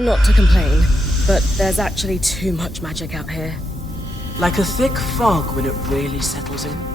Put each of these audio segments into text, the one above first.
Not to complain, but there's actually too much magic out here. Like a thick fog when it really settles in.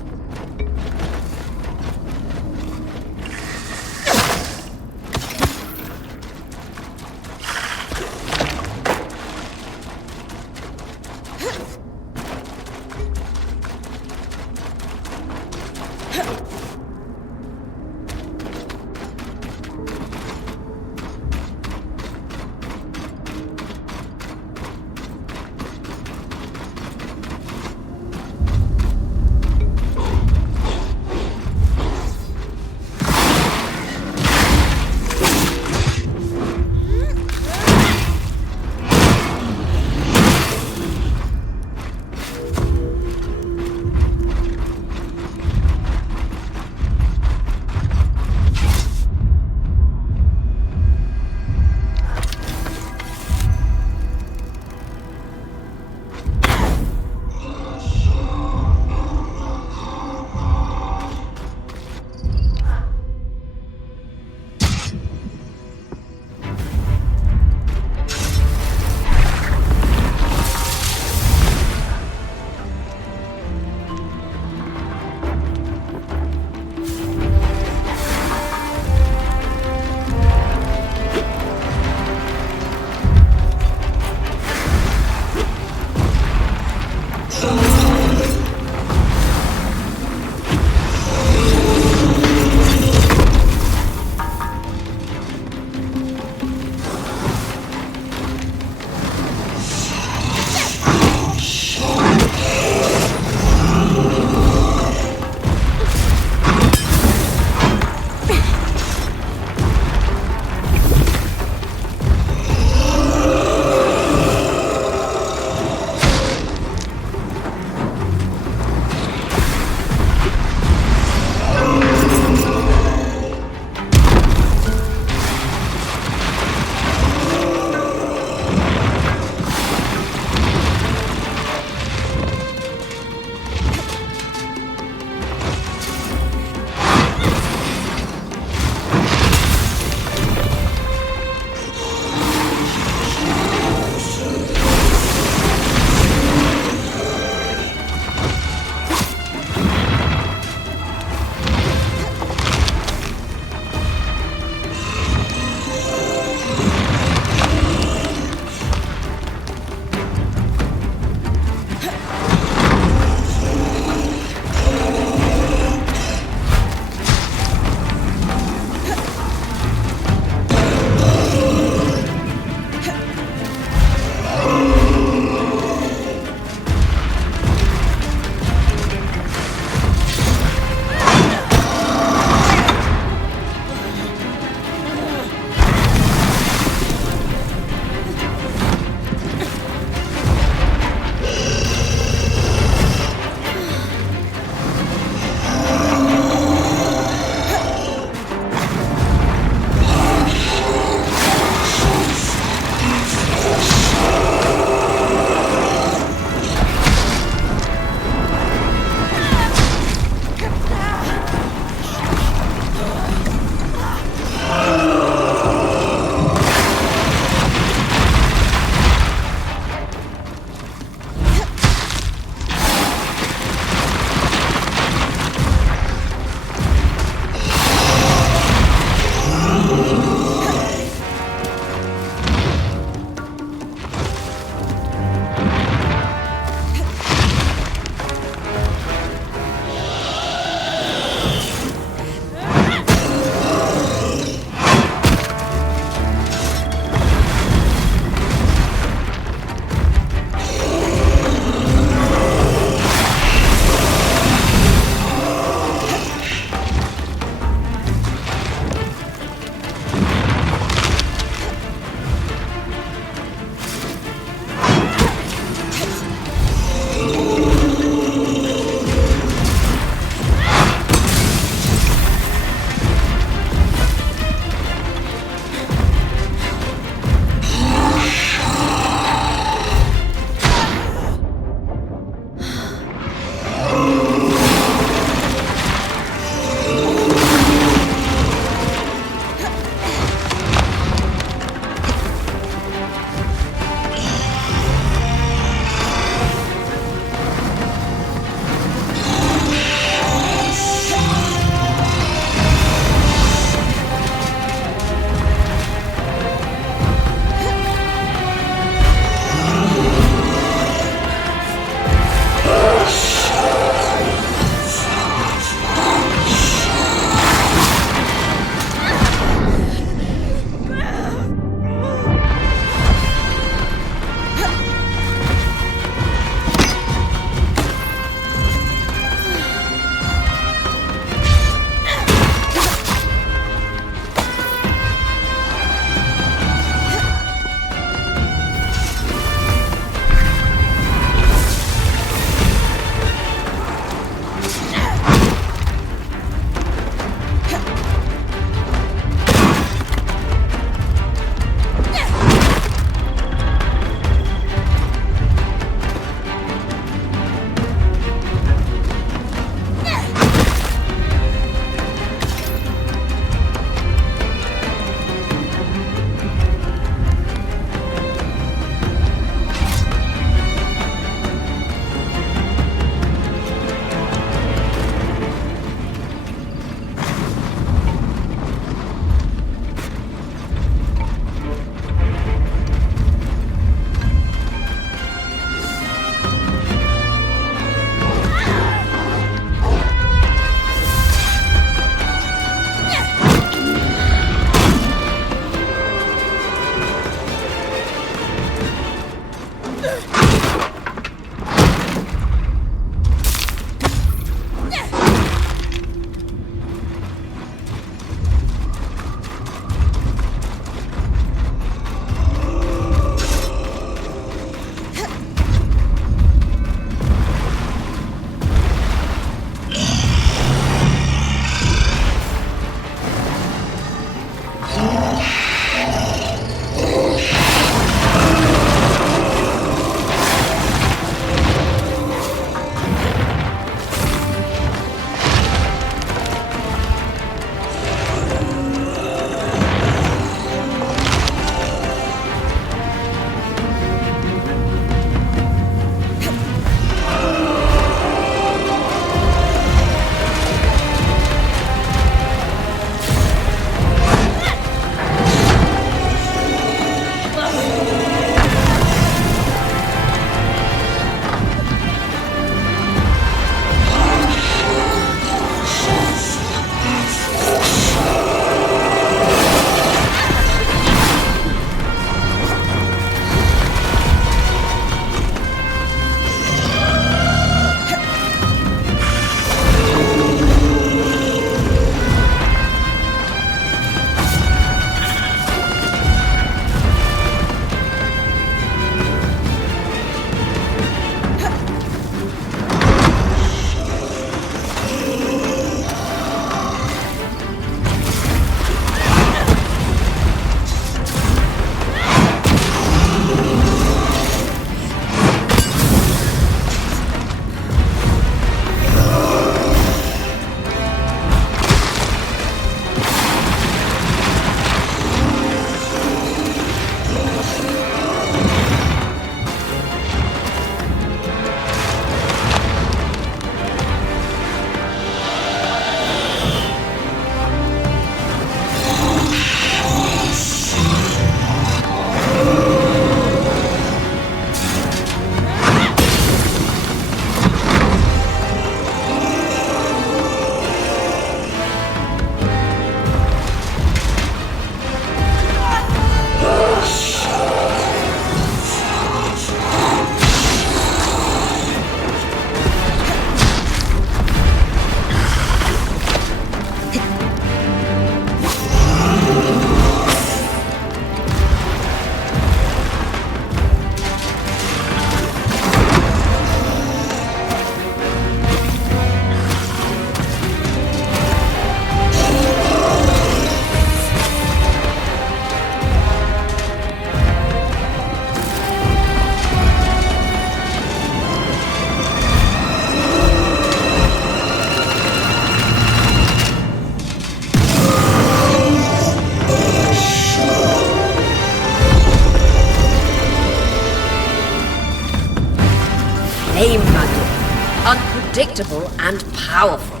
unpredictable and powerful.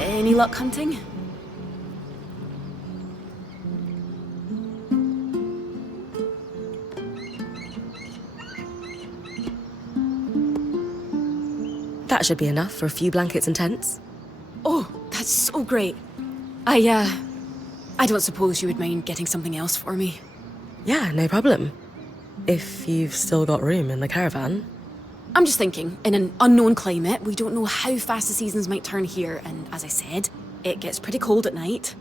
Any luck hunting? That should be enough for a few blankets and tents. Oh, that's so great. I don't suppose you would mind getting something else for me. Yeah, no problem. If you've still got room in the caravan. I'm just thinking, in an unknown climate, we don't know how fast the seasons might turn here, and as I said, it gets pretty cold at night.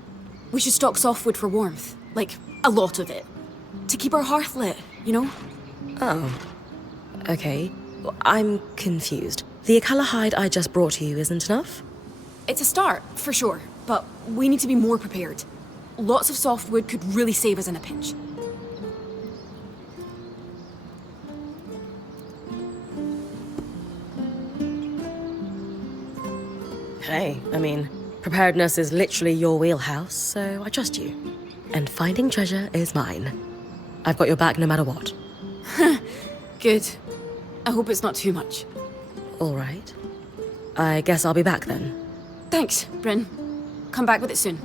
We should stock softwood for warmth. Like, a lot of it. To keep our hearth lit, you know? Oh. Okay. I'm confused. The Akala hide I just brought you isn't enough? It's a start, for sure, but we need to be more prepared. Lots of softwood could really save us in a pinch. Hey, I mean, preparedness is literally your wheelhouse, so I trust you. And finding treasure is mine. I've got your back no matter what. Good. I hope it's not too much. All right. I guess I'll be back then. Thanks, Bryn. Come back with it soon.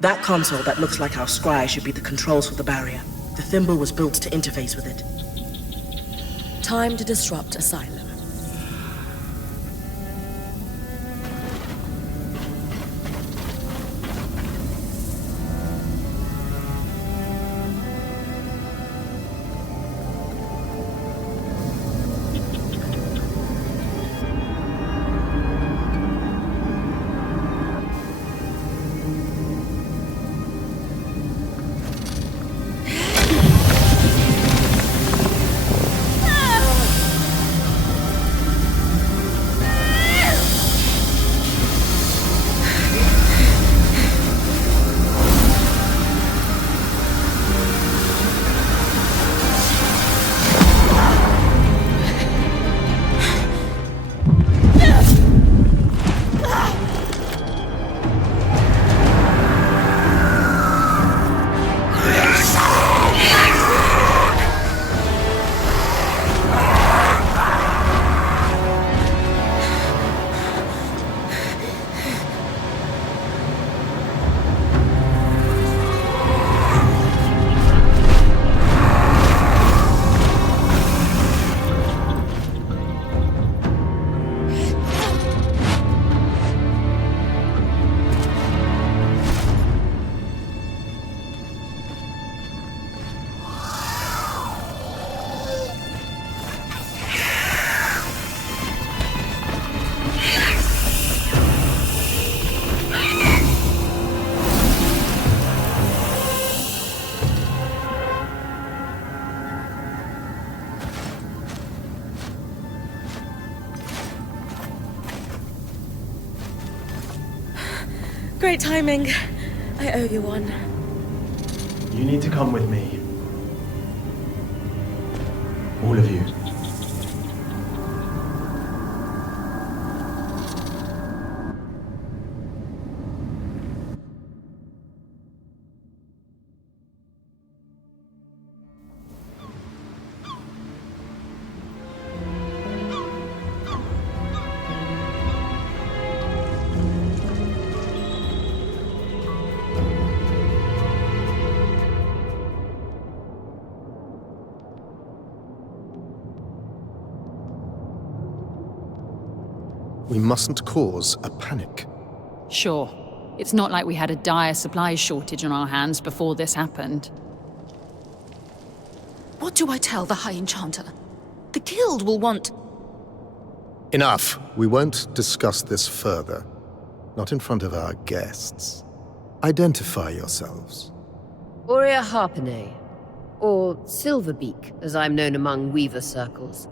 That console that looks like our scry should be the controls for the barrier. The thimble was built to interface with it. Time to disrupt Asylum. great timing. I owe you one. You need to come with me. All of you. We mustn't cause a panic. Sure. It's not like we had a dire supplies shortage on our hands before this happened. What do I tell the High Enchanter? The Guild will want... Enough. We won't discuss this further. Not in front of our guests. Identify yourselves. Aurea Harpenay, or Silverbeak, as I'm known among Weaver circles.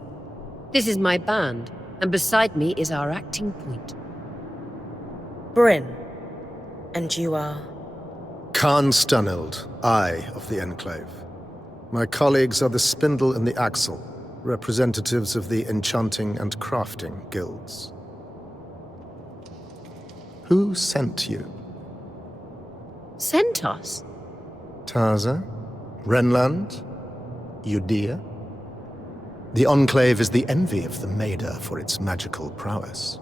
This is my band, and beside me is our acting point. Bryn. And you are? Khan Stunild, Eye of the Enclave. My colleagues are the Spindle and the Axle, representatives of the Enchanting and Crafting Guilds. Who sent you? Sent us? Taza? Renland? Udea? The Enclave is the envy of the Maida for its magical prowess.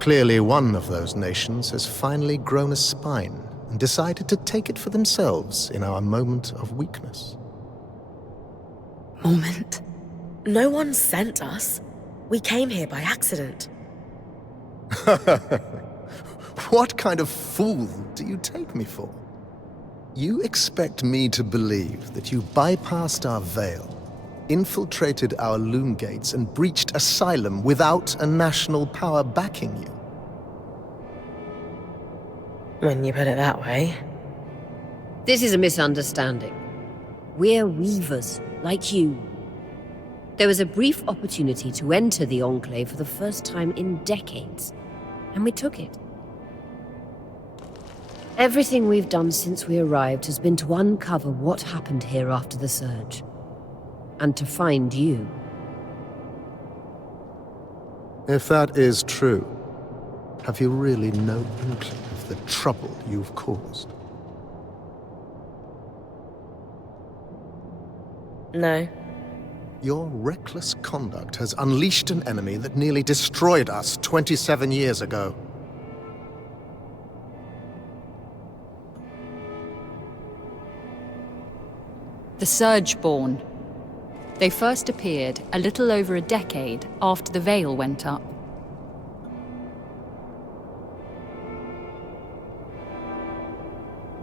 Clearly one of those nations has finally grown a spine and decided to take it for themselves in our moment of weakness. Moment. No one sent us. We came here by accident. What kind of fool do you take me for? You expect me to believe that you bypassed our veil, infiltrated our loom gates, and breached Asylum without a national power backing you? When you put it that way. This is a misunderstanding. We're Weavers, like you. There was a brief opportunity to enter the Enclave for the first time in decades, and we took it. Everything we've done since we arrived has been to uncover what happened here after the Surge. And to find you. If that is true, have you really no inkling of the trouble you've caused? No. Your reckless conduct has unleashed an enemy that nearly destroyed us 27 years ago. The Surgeborn. They first appeared a little over a decade after the Veil went up.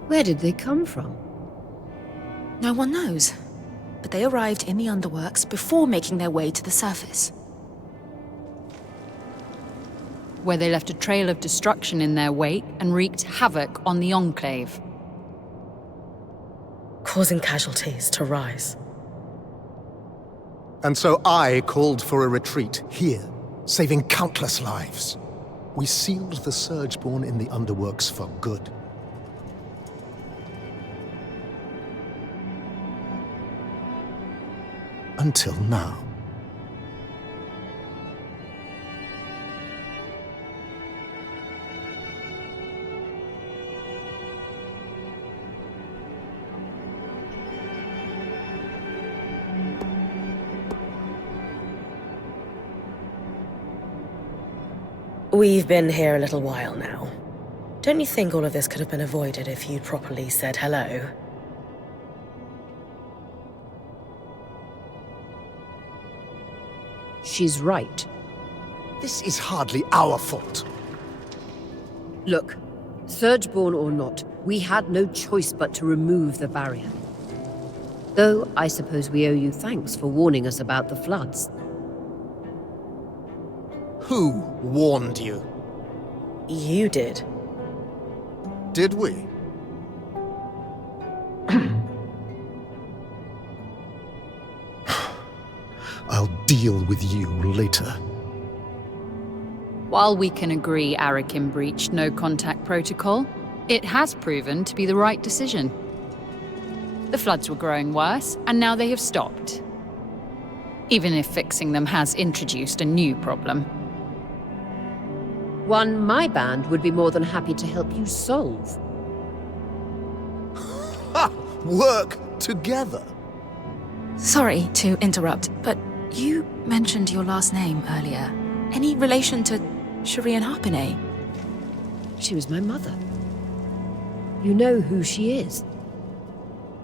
Where did they come from? No one knows. But they arrived in the Underworks before making their way to the surface. Where they left a trail of destruction in their wake and wreaked havoc on the Enclave. Causing casualties to rise. And so I called for a retreat here, saving countless lives. We sealed the Surgeborn in the Underworks for good. Until now. We've been here a little while now. Don't you think all of this could have been avoided if you'd properly said hello? She's right. This is hardly our fault. Look, Surgeborn or not, we had no choice but to remove the barrier. Though I suppose we owe you thanks for warning us about the floods. Who warned you? You did. Did we? I'll deal with you later. While we can agree Arakim breached no contact protocol, it has proven to be the right decision. The floods were growing worse, and now they have stopped. Even if fixing them has introduced a new problem. One my band would be more than happy to help you solve. Ha! Work together. Sorry to interrupt, but you mentioned your last name earlier. Any relation to Shireen Harpinay? She was my mother. You know who she is.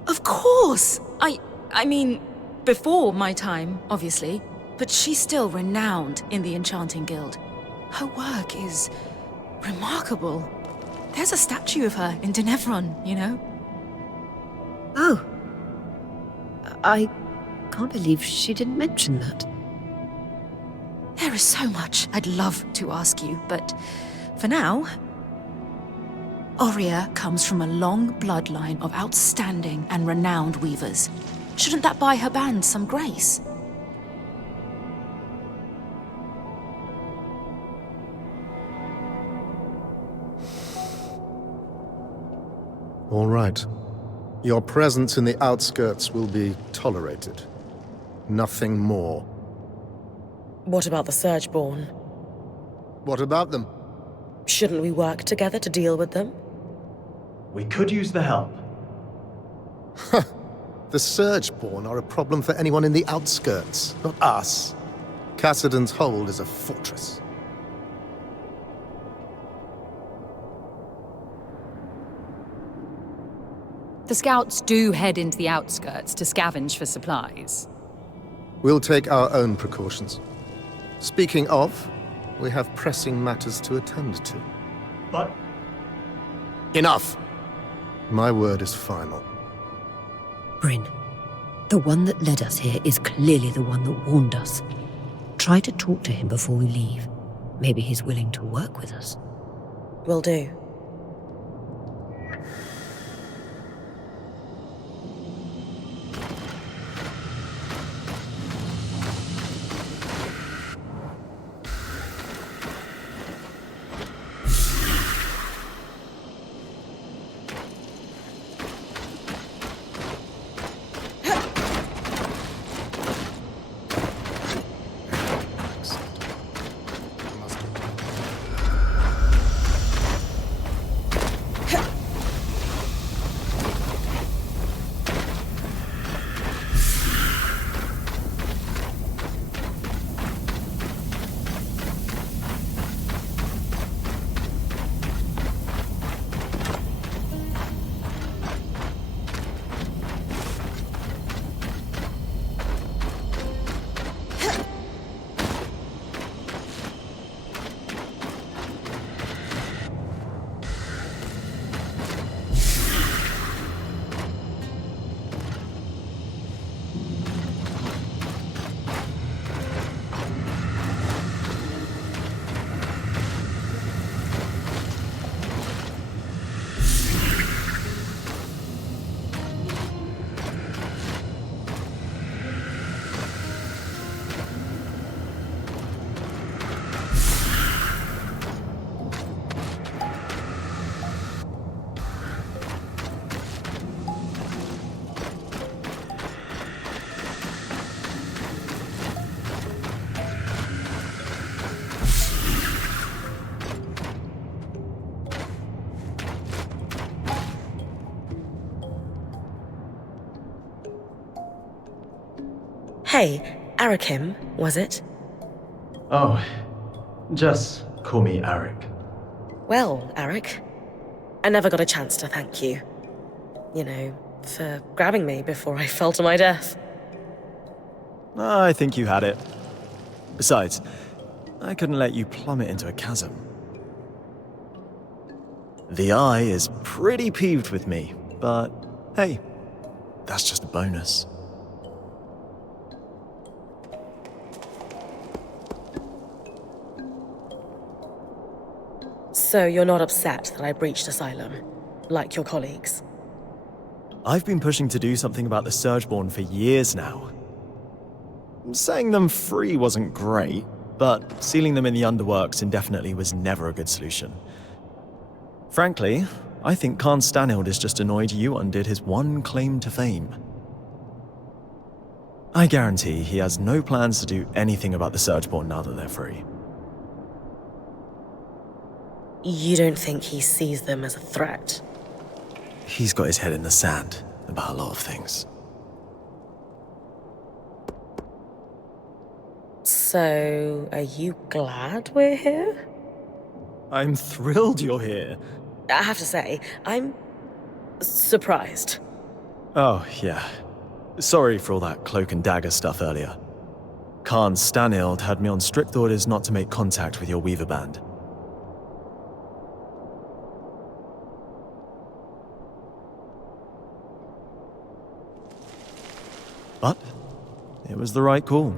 Of course! I mean, before my time, obviously, but she's still renowned in the Enchanting Guild. Her work is remarkable. There's a statue of her in Denevron, you know? Oh. I can't believe she didn't mention that. There is so much I'd love to ask you, but for now, Aurea comes from a long bloodline of outstanding and renowned weavers. Shouldn't that buy her band some grace? All right. Your presence in the outskirts will be tolerated. Nothing more. What about the Surgeborn? What about them? Shouldn't we work together to deal with them? We could use the help. The Surgeborn are a problem for anyone in the outskirts, not us. Cassidon's Hold is a fortress. The scouts do head into the outskirts to scavenge for supplies. We'll take our own precautions. Speaking of, we have pressing matters to attend to. But Enough! My word is final. Bryn, the one that led us here is clearly the one that warned us. Try to talk to him before we leave. Maybe he's willing to work with us. Will do. Hey, Arakim, was it? oh, just call me Arik. Well, Arik, I never got a chance to thank you. You know, for grabbing me before I fell to my death. I think you had it. Besides, I couldn't let you plummet into a chasm. The Eye is pretty peeved with me, but hey, that's just a bonus. So you're not upset that I breached Asylum, like your colleagues? I've been pushing to do something about the Surgeborn for years now. Setting them free wasn't great, but sealing them in the underworks indefinitely was never a good solution. Frankly, I think Khan Stanild is just annoyed you undid his one claim to fame. I guarantee he has no plans to do anything about the Surgeborn now that they're free. You don't think he sees them as a threat? He's got his head in the sand about a lot of things. So, are you glad we're here? I'm thrilled you're here. I have to say, I'm surprised. Oh, yeah. Sorry for all that cloak and dagger stuff earlier. Khan Stanild had me on strict orders not to make contact with your Weaver band. But it was the right call.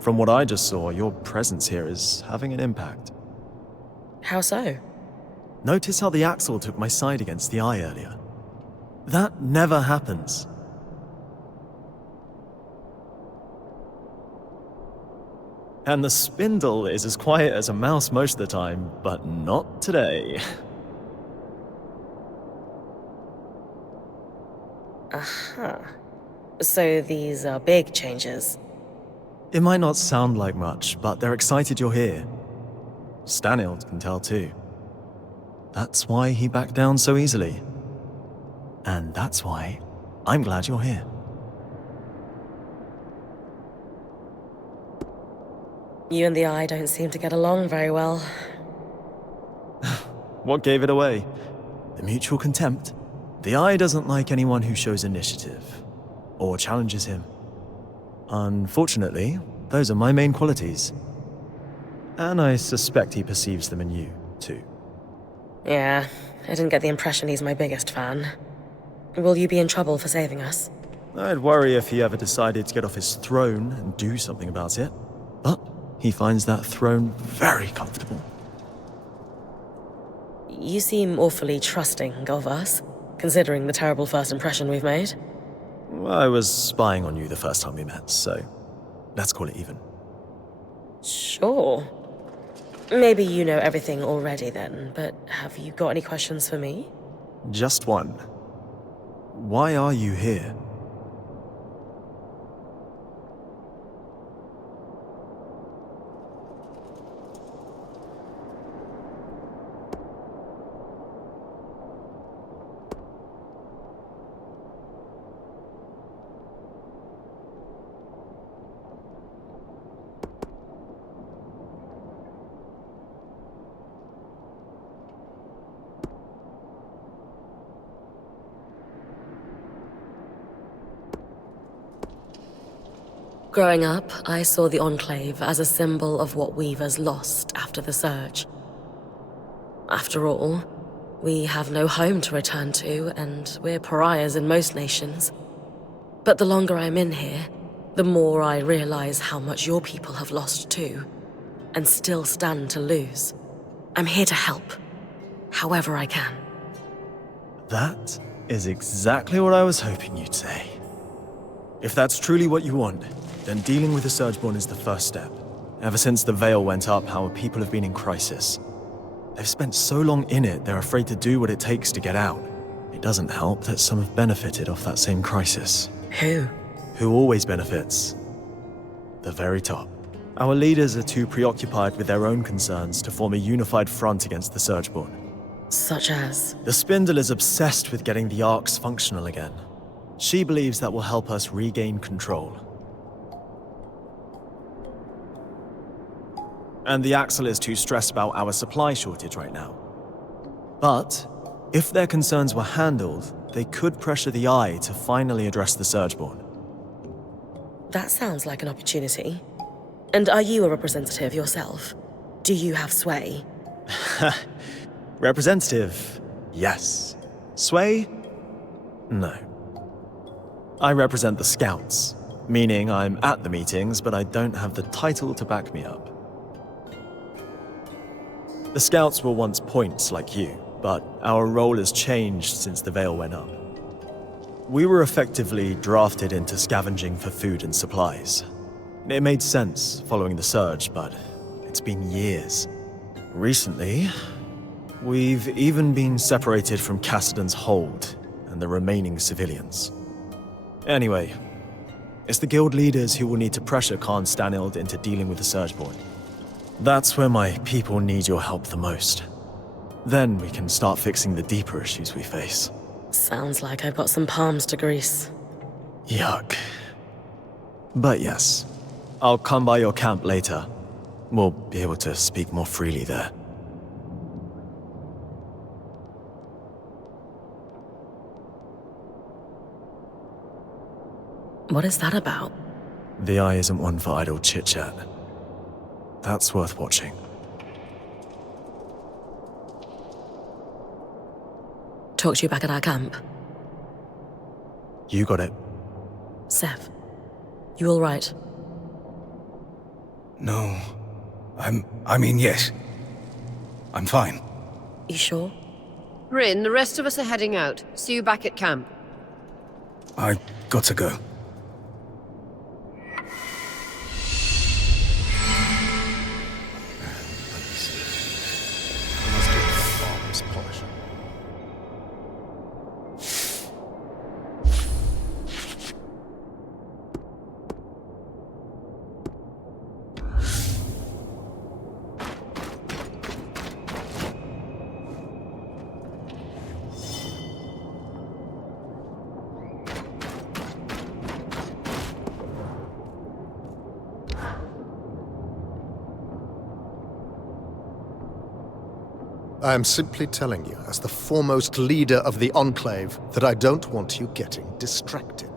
From what I just saw, your presence here is having an impact. How so? Notice how the Axle took my side against the Eye earlier. That never happens. And the Spindle is as quiet as a mouse most of the time, but not today. Aha. So these are big changes. It might not sound like much, but they're excited you're here. Stanild can tell too. That's why he backed down so easily. And that's why I'm glad you're here. You and the Eye don't seem to get along very well. What gave it away? The mutual contempt. The Eye doesn't like anyone who shows initiative or challenges him. Unfortunately, those are my main qualities. And I suspect he perceives them in you, too. Yeah, I didn't get the impression he's my biggest fan. Will you be in trouble for saving us? I'd worry if he ever decided to get off his throne and do something about it. But he finds that throne very comfortable. You seem awfully trusting of us, considering the terrible first impression we've made. I was spying on you the first time we met, so let's call it even. Sure. Maybe you know everything already then, but have you got any questions for me? Just one. Why are you here? Growing up, I saw the Enclave as a symbol of what Weavers lost after the Surge. After all, we have no home to return to, and we're pariahs in most nations. But the longer I'm in here, the more I realize how much your people have lost too, and still stand to lose. I'm here to help, however I can. That is exactly what I was hoping you'd say. If that's truly what you want, then dealing with the Surgeborn is the first step. Ever since the Veil went up, our people have been in crisis. They've spent so long in it, they're afraid to do what it takes to get out. It doesn't help that some have benefited off that same crisis. Who? Who always benefits? The very top. Our leaders are too preoccupied with their own concerns to form a unified front against the Surgeborn. Such as? The Spindle is obsessed with getting the Arcs functional again. She believes that will help us regain control. And the Axle is too stressed about our supply shortage right now. But if their concerns were handled, they could pressure the Eye to finally address the Surgeborn. That sounds like an opportunity. And are you a representative yourself? Do you have sway? Representative, yes. Sway? No. I represent the Scouts, meaning I'm at the meetings, but I don't have the title to back me up. The Scouts were once points like you, but our role has changed since the Veil went up. We were effectively drafted into scavenging for food and supplies. It made sense following the surge, but it's been years. Recently, we've even been separated from Cassidon's hold and the remaining civilians. Anyway, it's the guild leaders who will need to pressure Khan Stanild into dealing with the Surgeborn. That's where my people need your help the most. Then we can start fixing the deeper issues we face. Sounds like I've got some palms to grease. Yuck. But yes, I'll come by your camp later. We'll be able to speak more freely there. What is that about? The eye isn't one for idle chit-chat. That's worth watching. Talk to you back at our camp. You got it. Sev, you all right? No. I mean, yes. I'm fine. You sure? Bryn, the rest of us are heading out. See you back at camp. I got to go. I must get that arms polished. I am simply telling you, as the foremost leader of the Enclave, that I don't want you getting distracted.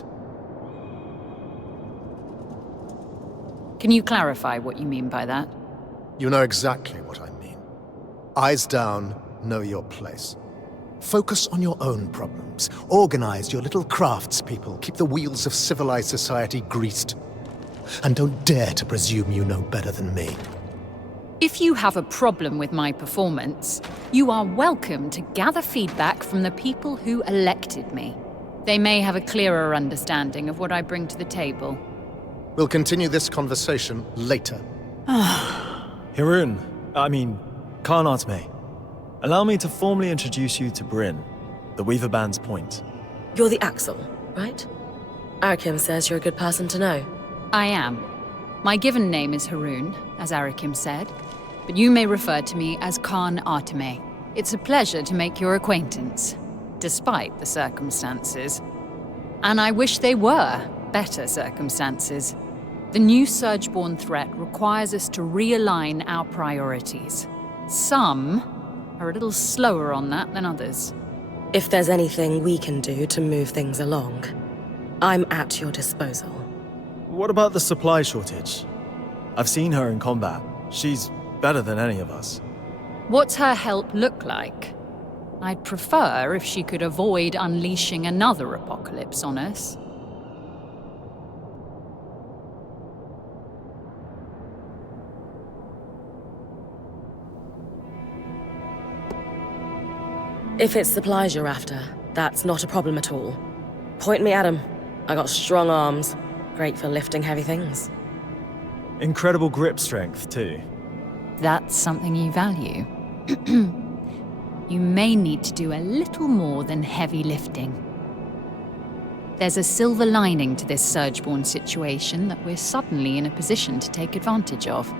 Can you clarify what you mean by that? You know exactly what I mean. Eyes down, know your place. Focus on your own problems. Organize your little craftspeople. Keep the wheels of civilized society greased. And don't dare to presume you know better than me. If you have a problem with my performance, you are welcome to gather feedback from the people who elected me. They may have a clearer understanding of what I bring to the table. We'll continue this conversation later. Khan Artme. Allow me to formally introduce you to Bryn, the Weaver Band's point. You're the Axel, right? Arakim says you're a good person to know. I am. My given name is Haroon, as Arakim said, but you may refer to me as Khan Artme. It's a pleasure to make your acquaintance, despite the circumstances. And I wish they were better circumstances. The new Surgeborn threat requires us to realign our priorities. Some are a little slower on that than others. If there's anything we can do to move things along, I'm at your disposal. What about the supply shortage? I've seen her in combat. She's better than any of us. What's her help look like? I'd prefer if she could avoid unleashing another apocalypse on us. If it's supplies you're after, that's not a problem at all. Point me at 'em. I got strong arms, great for lifting heavy things. Incredible grip strength, too. That's something you value. You may need to do a little more than heavy lifting. There's a silver lining to this Surgeborn situation that we're suddenly in a position to take advantage of.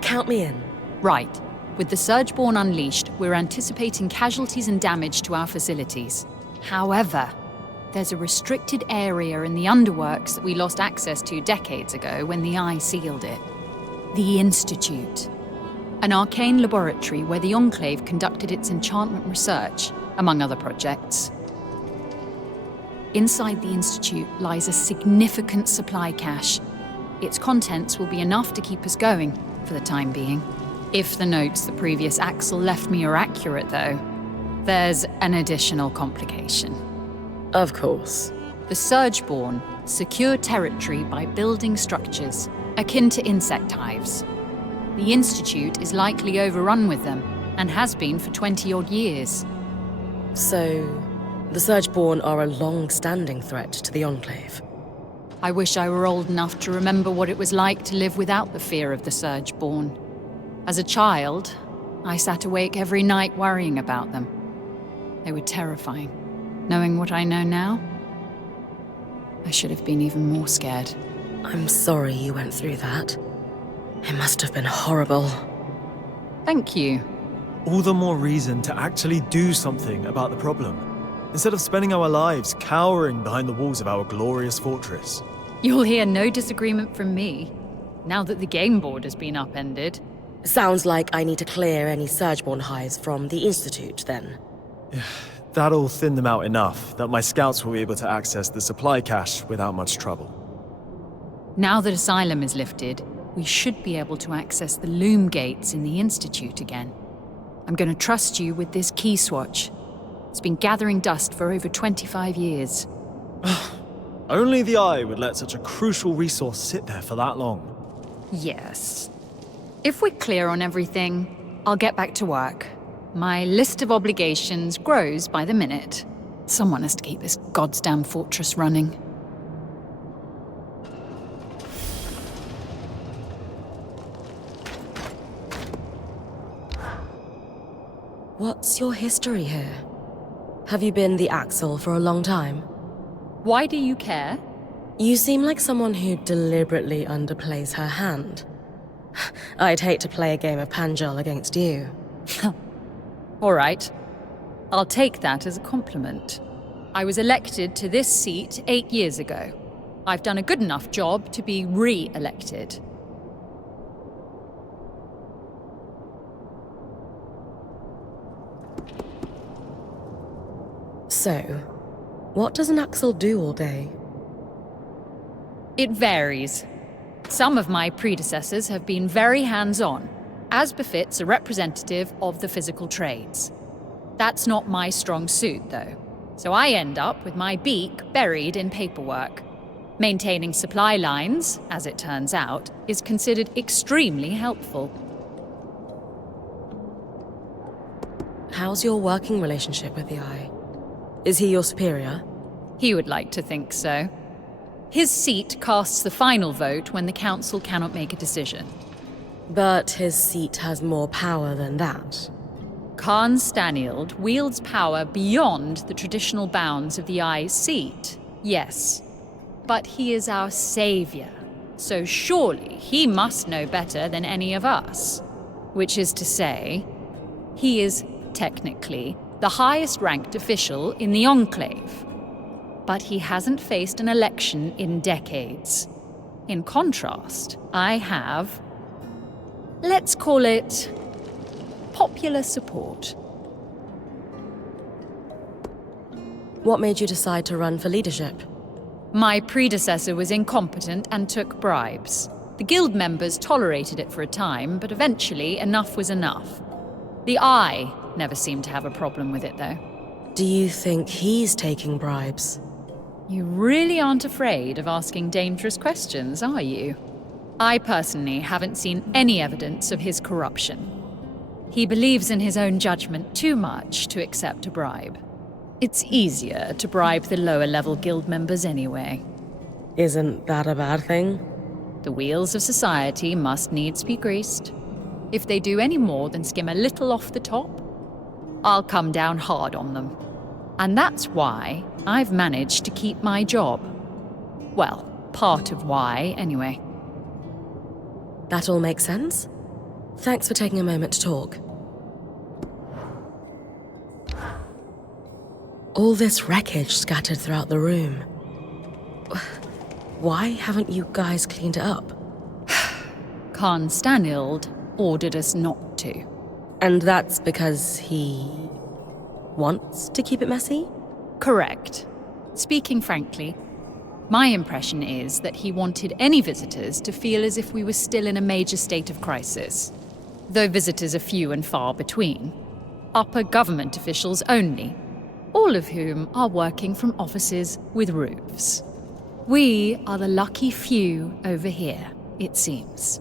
Count me in. Right. With the Surgeborn unleashed, we're anticipating casualties and damage to our facilities. However, there's a restricted area in the underworks that we lost access to decades ago when the Eye sealed it. The Institute. An arcane laboratory where the Enclave conducted its enchantment research, among other projects. Inside the Institute lies a significant supply cache. Its contents will be enough to keep us going, for the time being. If the notes the previous Axel left me are accurate, though, there's an additional complication. Of course. The Surgeborn secure territory by building structures, akin to insect hives. The Institute is likely overrun with them, and has been for 20-odd years. So, the Surgeborn are a long-standing threat to the Enclave. I wish I were old enough to remember what it was like to live without the fear of the Surgeborn. As a child, I sat awake every night worrying about them. They were terrifying. Knowing what I know now, I should have been even more scared. I'm sorry you went through that. It must have been horrible. Thank you. All the more reason to actually do something about the problem, instead of spending our lives cowering behind the walls of our glorious fortress. You'll hear no disagreement from me, now that the game board has been upended. Sounds like I need to clear any Surgeborn hives from the Institute, then. That'll thin them out enough that my scouts will be able to access the supply cache without much trouble. Now that Asylum is lifted, we should be able to access the loom gates in the Institute again. I'm going to trust you with this key swatch. It's been gathering dust for over 25 years. Only the Eye would let such a crucial resource sit there for that long. Yes. If we're clear on everything, I'll get back to work. My list of obligations grows by the minute. Someone has to keep this goddamn fortress running. What's your history here? Have you been the Axel for a long time? Why do you care? You seem like someone who deliberately underplays her hand. I'd hate to play a game of Panjal against you. All right. I'll take that as a compliment. I was elected to this seat 8 years ago. I've done a good enough job to be re-elected. So, what does an Axel do all day? It varies. Some of my predecessors have been very hands-on, as befits a representative of the physical trades. That's not my strong suit, though, so I end up with my beak buried in paperwork. Maintaining supply lines, as it turns out, is considered extremely helpful. How's your working relationship with the Eye? Is he your superior? He would like to think so. His seat casts the final vote when the council cannot make a decision. But his seat has more power than that. Khan Stanield wields power beyond the traditional bounds of the Eye's seat, yes. But he is our savior, so surely he must know better than any of us. Which is to say, he is, technically, the highest-ranked official in the Enclave. But he hasn't faced an election in decades. In contrast, I have, let's call it, popular support. What made you decide to run for leadership? My predecessor was incompetent and took bribes. The guild members tolerated it for a time, but eventually enough was enough. The Eye never seemed to have a problem with it, though. Do you think he's taking bribes? You really aren't afraid of asking dangerous questions, are you? I personally haven't seen any evidence of his corruption. He believes in his own judgment too much to accept a bribe. It's easier to bribe the lower-level guild members anyway. Isn't that a bad thing? The wheels of society must needs be greased. If they do any more than skim a little off the top, I'll come down hard on them. And that's why I've managed to keep my job. Well, part of why, anyway. That all makes sense? Thanks for taking a moment to talk. All this wreckage scattered throughout the room. Why haven't you guys cleaned it up? Khan Stanild ordered us not to. And that's because he wants to keep it messy? Correct. Speaking frankly, my impression is that he wanted any visitors to feel as if we were still in a major state of crisis. Though visitors are few and far between. Upper government officials only, all of whom are working from offices with roofs. We are the lucky few over here, it seems.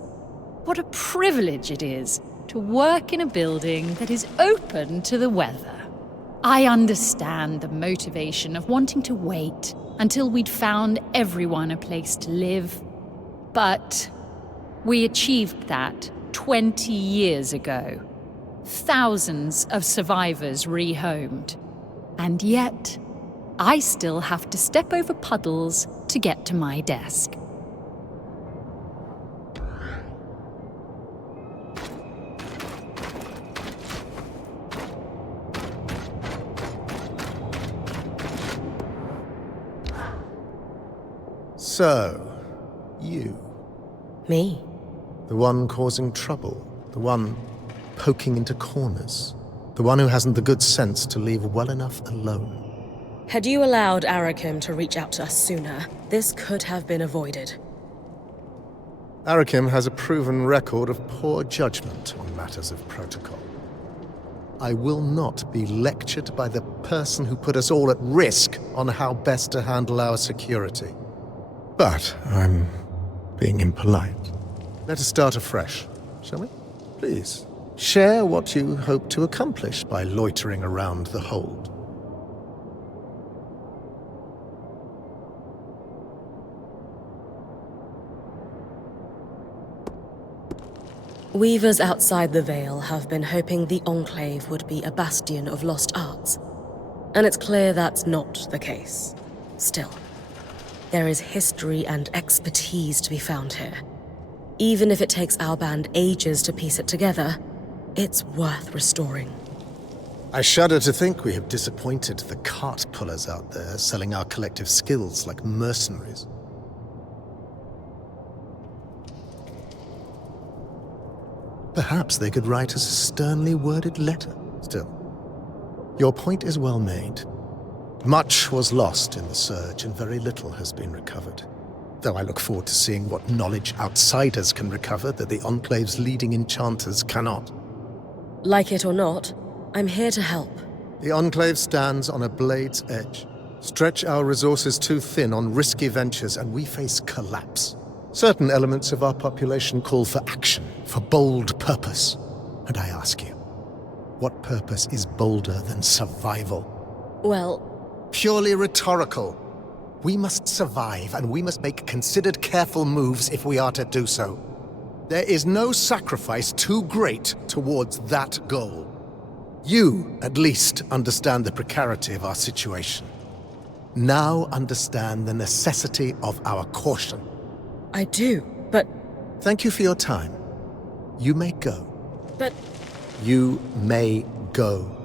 What a privilege it is to work in a building that is open to the weather. I understand the motivation of wanting to wait until we'd found everyone a place to live. But we achieved that 20 years ago. Thousands of survivors rehomed. And yet, I still have to step over puddles to get to my desk. So, you. Me? The one causing trouble. The one poking into corners. The one who hasn't the good sense to leave well enough alone. Had you allowed Arakim to reach out to us sooner, this could have been avoided. Arakim has a proven record of poor judgment on matters of protocol. I will not be lectured by the person who put us all at risk on how best to handle our security. But I'm being impolite. Let us start afresh, shall we? Please, share what you hope to accomplish by loitering around the hold. Weavers outside the Veil have been hoping the Enclave would be a bastion of lost arts. And it's clear that's not the case. Still, there is history and expertise to be found here. Even if it takes our band ages to piece it together, it's worth restoring. I shudder to think we have disappointed the cart pullers out there selling our collective skills like mercenaries. Perhaps they could write us a sternly worded letter. Still, your point is well made. Much was lost in the surge, and very little has been recovered. Though I look forward to seeing what knowledge outsiders can recover that the Enclave's leading enchanters cannot. Like it or not, I'm here to help. The Enclave stands on a blade's edge. Stretch our resources too thin on risky ventures, and we face collapse. Certain elements of our population call for action, for bold purpose. And I ask you, what purpose is bolder than survival? Well, Purely rhetorical. We must survive, and we must make considered, careful moves if we are to do so. There is no sacrifice too great towards that goal. You, at least, understand the precarity of our situation. Now understand the necessity of our caution. I do, but... Thank you for your time. You may go. But... You may go.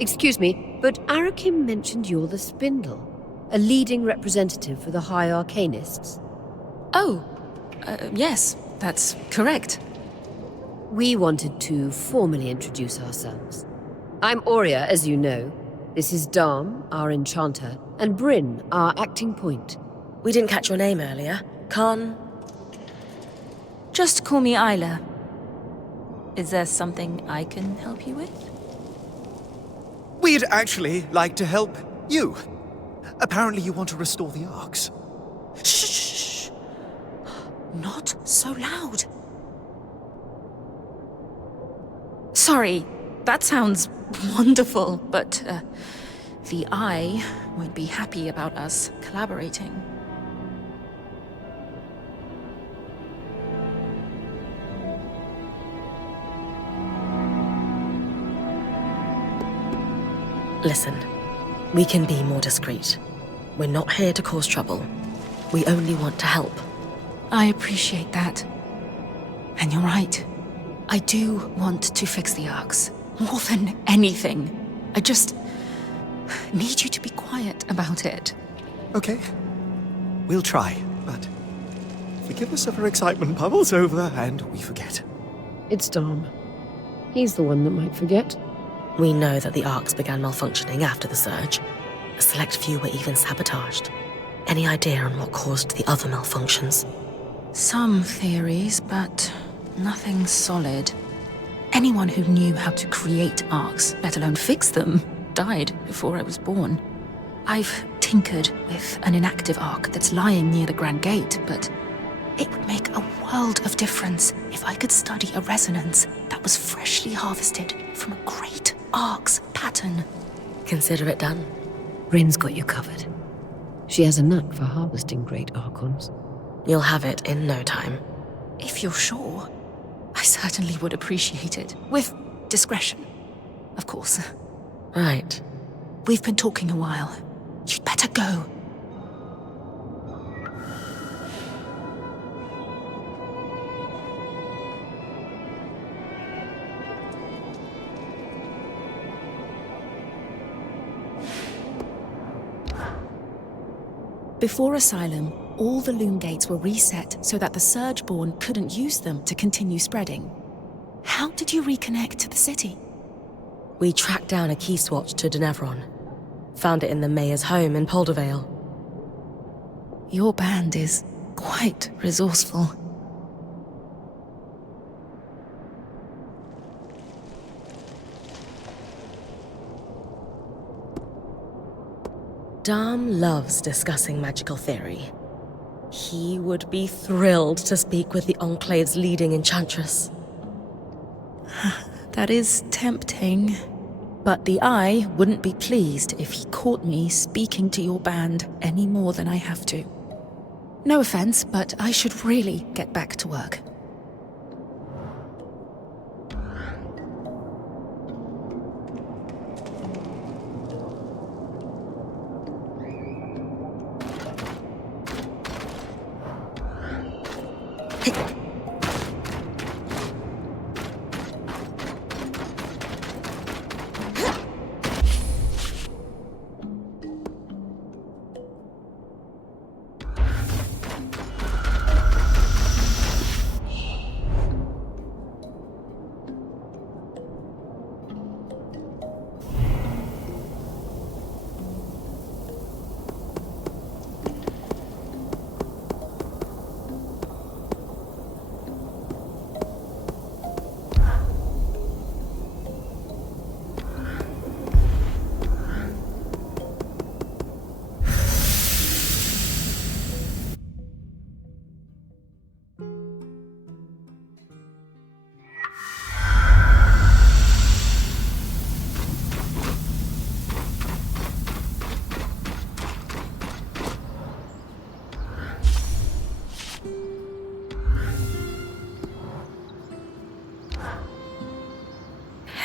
Excuse me, but Arakim mentioned you're the Spindle, a leading representative for the High Arcanists. Oh, yes, that's correct. We wanted to formally introduce ourselves. I'm Aurea, as you know. This is Darm, our enchanter, and Bryn, our acting point. We didn't catch your name earlier. Khan? Just call me Isla. Is there something I can help you with? We'd actually like to help you. Apparently you want to restore the Arks. Shh! Not so loud. Sorry, that sounds wonderful, but the Eye won't be happy about us collaborating. Listen, we can be more discreet. We're not here to cause trouble. We only want to help. I appreciate that. And you're right. I do want to fix the Arks. More than anything. I just need you to be quiet about it. Okay. We'll try, but forgive us if our excitement bubbles over and we forget. It's Darm. He's the one that might forget. We know that the Arks began malfunctioning after the surge. A select few were even sabotaged. Any idea on what caused the other malfunctions? Some theories, but nothing solid. Anyone who knew how to create Arks, let alone fix them, died before I was born. I've tinkered with an inactive Ark that's lying near the Grand Gate, but it would make a world of difference if I could study a resonance that was freshly harvested from a great Ark's pattern. Consider it done. Bryn's got you covered. She has a knack for harvesting great Archons. You'll have it in no time. If you're sure, I certainly would appreciate it. With discretion, of course. Right. We've been talking a while. You'd better go. Before Asylum, all the loom gates were reset so that the Surgeborn couldn't use them to continue spreading. How did you reconnect to the city? We tracked down a key swatch to Denevron. Found it in the mayor's home in Poldervale. Your band is quite resourceful. Darm loves discussing magical theory. He would be thrilled to speak with the Enclave's leading enchantress. That is tempting. But the Eye wouldn't be pleased if he caught me speaking to your band any more than I have to. No offense, but I should really get back to work.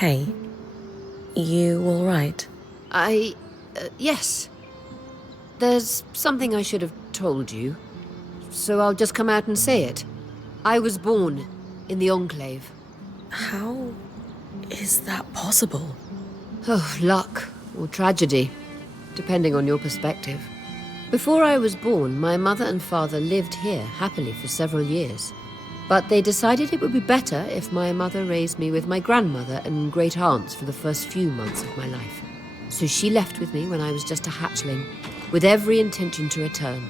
Hey, you all right? Yes. There's something I should have told you, so I'll just come out and say it. I was born in the Enclave. How is that possible? Oh, luck or tragedy, depending on your perspective. Before I was born, my mother and father lived here happily for several years. But they decided it would be better if my mother raised me with my grandmother and great aunts for the first few months of my life. So she left with me when I was just a hatchling, with every intention to return.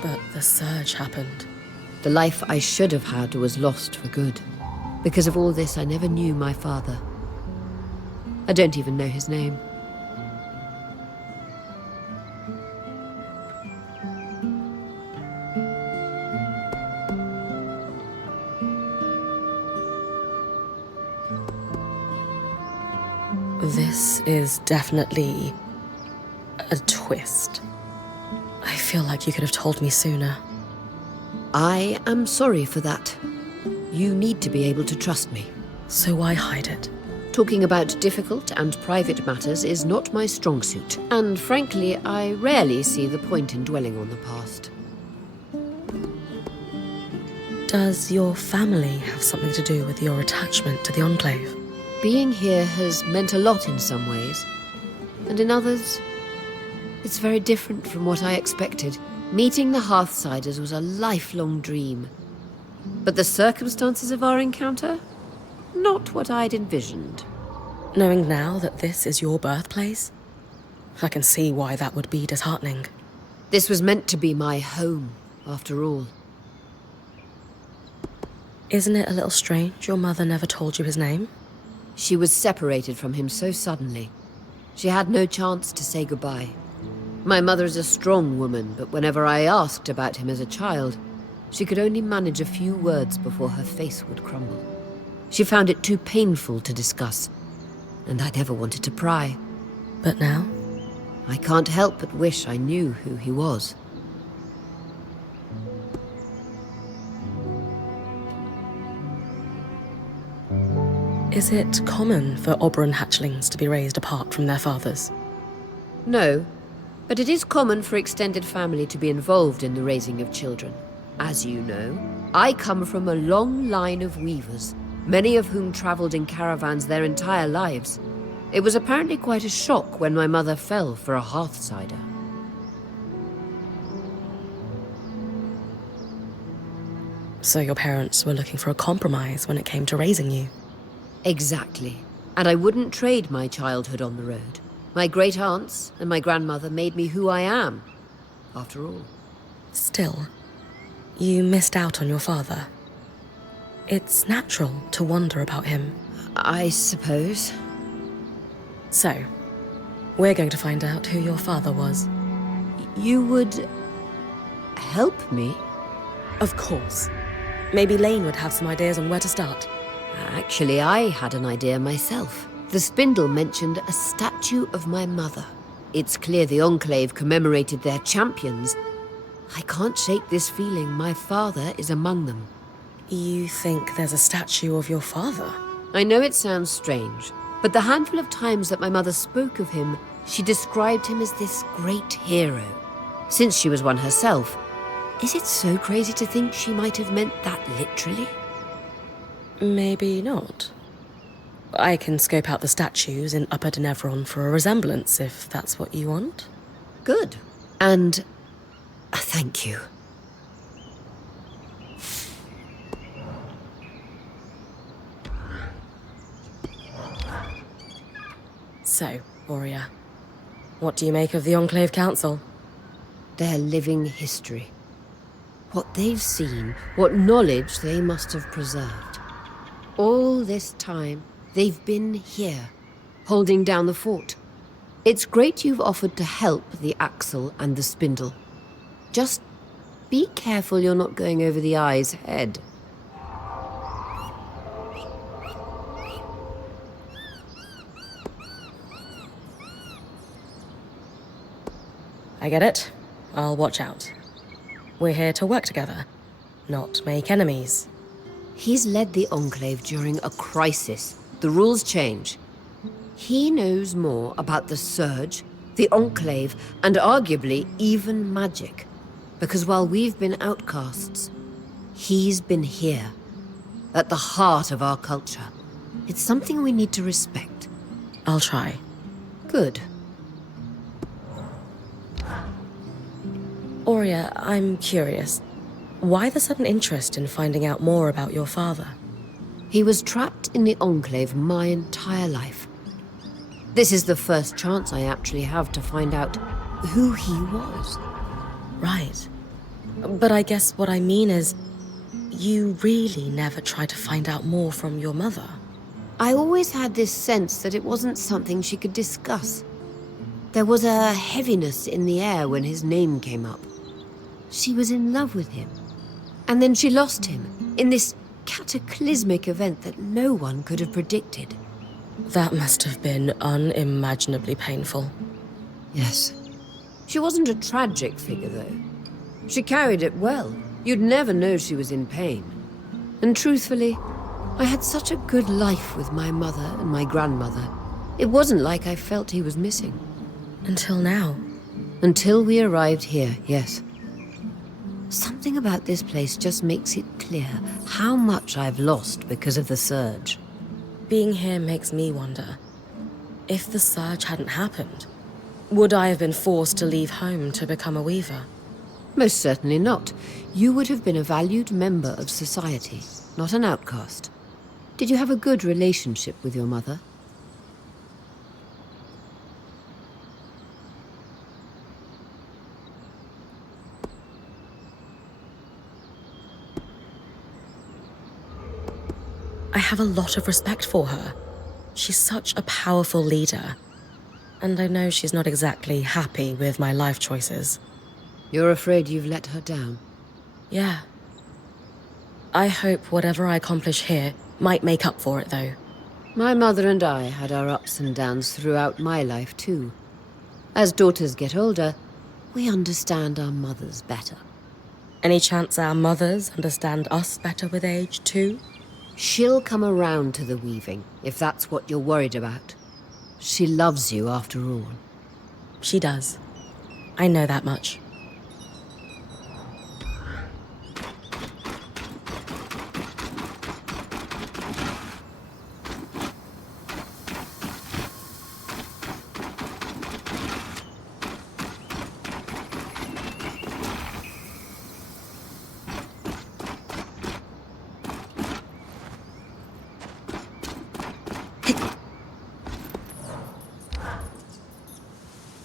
But the surge happened. The life I should have had was lost for good. Because of all this, I never knew my father. I don't even know his name. This is definitely a twist. I feel like you could have told me sooner. I am sorry for that. You need to be able to trust me. So why hide it? Talking about difficult and private matters is not my strong suit, and frankly, I rarely see the point in dwelling on the past. Does your family have something to do with your attachment to the Enclave? Being here has meant a lot in some ways, and in others, it's very different from what I expected. Meeting the Hearthsiders was a lifelong dream, but the circumstances of our encounter? Not what I'd envisioned. Knowing now that this is your birthplace, I can see why that would be disheartening. This was meant to be my home, after all. Isn't it a little strange your mother never told you his name? She was separated from him so suddenly. She had no chance to say goodbye. My mother's a strong woman, but whenever I asked about him as a child, she could only manage a few words before her face would crumble. She found it too painful to discuss, and I never wanted to pry. But now? I can't help but wish I knew who he was. Is it common for Oberon hatchlings to be raised apart from their fathers? No, but it is common for extended family to be involved in the raising of children. As you know, I come from a long line of weavers, many of whom traveled in caravans their entire lives. It was apparently quite a shock when my mother fell for a Hearthsider. So your parents were looking for a compromise when it came to raising you? Exactly. And I wouldn't trade my childhood on the road. My great-aunts and my grandmother made me who I am, after all. Still, you missed out on your father. It's natural to wonder about him. I suppose. So, we're going to find out who your father was. You would help me? Of course. Maybe Lane would have some ideas on where to start. Actually, I had an idea myself. The spindle mentioned a statue of my mother. It's clear the Enclave commemorated their champions. I can't shake this feeling my father is among them. You think there's a statue of your father? I know it sounds strange, but the handful of times that my mother spoke of him, she described him as this great hero. Since she was one herself, is it so crazy to think she might have meant that literally? Maybe not. I can scope out the statues in Upper Denevron for a resemblance, if that's what you want. Good. And thank you. So, Warrior, what do you make of the Enclave Council? Their living history. What they've seen, what knowledge they must have preserved. All this time, they've been here, holding down the fort. It's great you've offered to help the Axle and the Spindle. Just be careful you're not going over the eye's head. I get it. I'll watch out. We're here to work together, not make enemies. He's led the Enclave during a crisis. The rules change. He knows more about the Surge, the Enclave, and arguably even magic. Because while we've been outcasts, he's been here, at the heart of our culture. It's something we need to respect. I'll try. Good. Aurea, I'm curious. Why the sudden interest in finding out more about your father? He was trapped in the Enclave my entire life. This is the first chance I actually have to find out who he was. Right. But I guess what I mean is, you really never tried to find out more from your mother. I always had this sense that it wasn't something she could discuss. There was a heaviness in the air when his name came up. She was in love with him. And then she lost him in this cataclysmic event that no one could have predicted. That must have been unimaginably painful. Yes. She wasn't a tragic figure, though. She carried it well. You'd never know she was in pain. And truthfully, I had such a good life with my mother and my grandmother. It wasn't like I felt he was missing. Until now. Until we arrived here, yes. Something about this place just makes it clear how much I've lost because of the surge. Being here makes me wonder. If the surge hadn't happened, would I have been forced to leave home to become a weaver? Most certainly not. You would have been a valued member of society, not an outcast. Did you have a good relationship with your mother? I have a lot of respect for her. She's such a powerful leader. And I know she's not exactly happy with my life choices. You're afraid you've let her down? Yeah. I hope whatever I accomplish here might make up for it, though. My mother and I had our ups and downs throughout my life, too. As daughters get older, we understand our mothers better. Any chance our mothers understand us better with age, too? She'll come around to the weaving, if that's what you're worried about. She loves you, after all. She does. I know that much.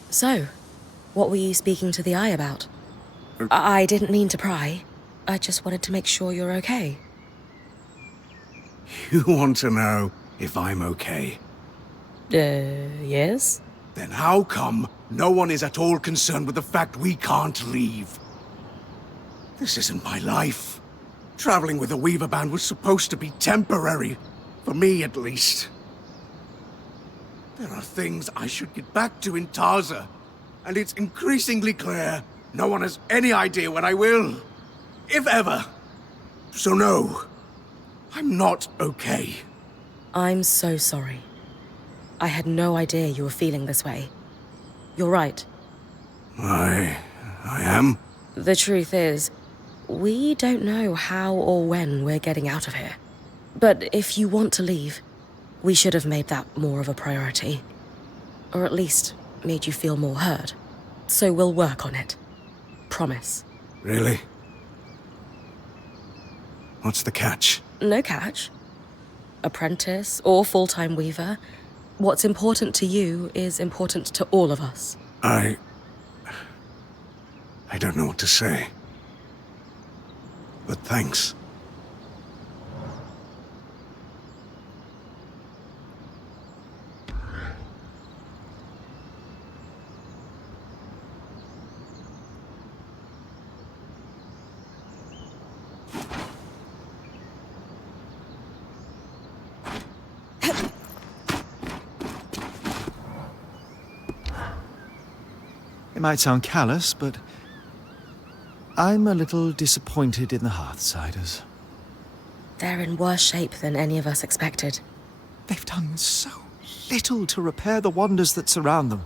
So, what were you speaking to the Eye about? I didn't mean to pry. I just wanted to make sure you're okay. You want to know if I'm okay? Yes? Then how come no one is at all concerned with the fact we can't leave? This isn't my life. Traveling with a Weaver band was supposed to be temporary. For me, at least. There are things I should get back to in Tarza, and it's increasingly clear no one has any idea when I will. If ever. So no, I'm not okay. I'm so sorry. I had no idea you were feeling this way. You're right. I am? The truth is, we don't know how or when we're getting out of here. But if you want to leave, we should have made that more of a priority. Or at least made you feel more heard. So we'll work on it. Promise. Really? What's the catch? No catch. Apprentice or full-time weaver, what's important to you is important to all of us. I don't know what to say. But thanks. It might sound callous, but I'm a little disappointed in the Hearthsiders. They're in worse shape than any of us expected. They've done so little to repair the wonders that surround them.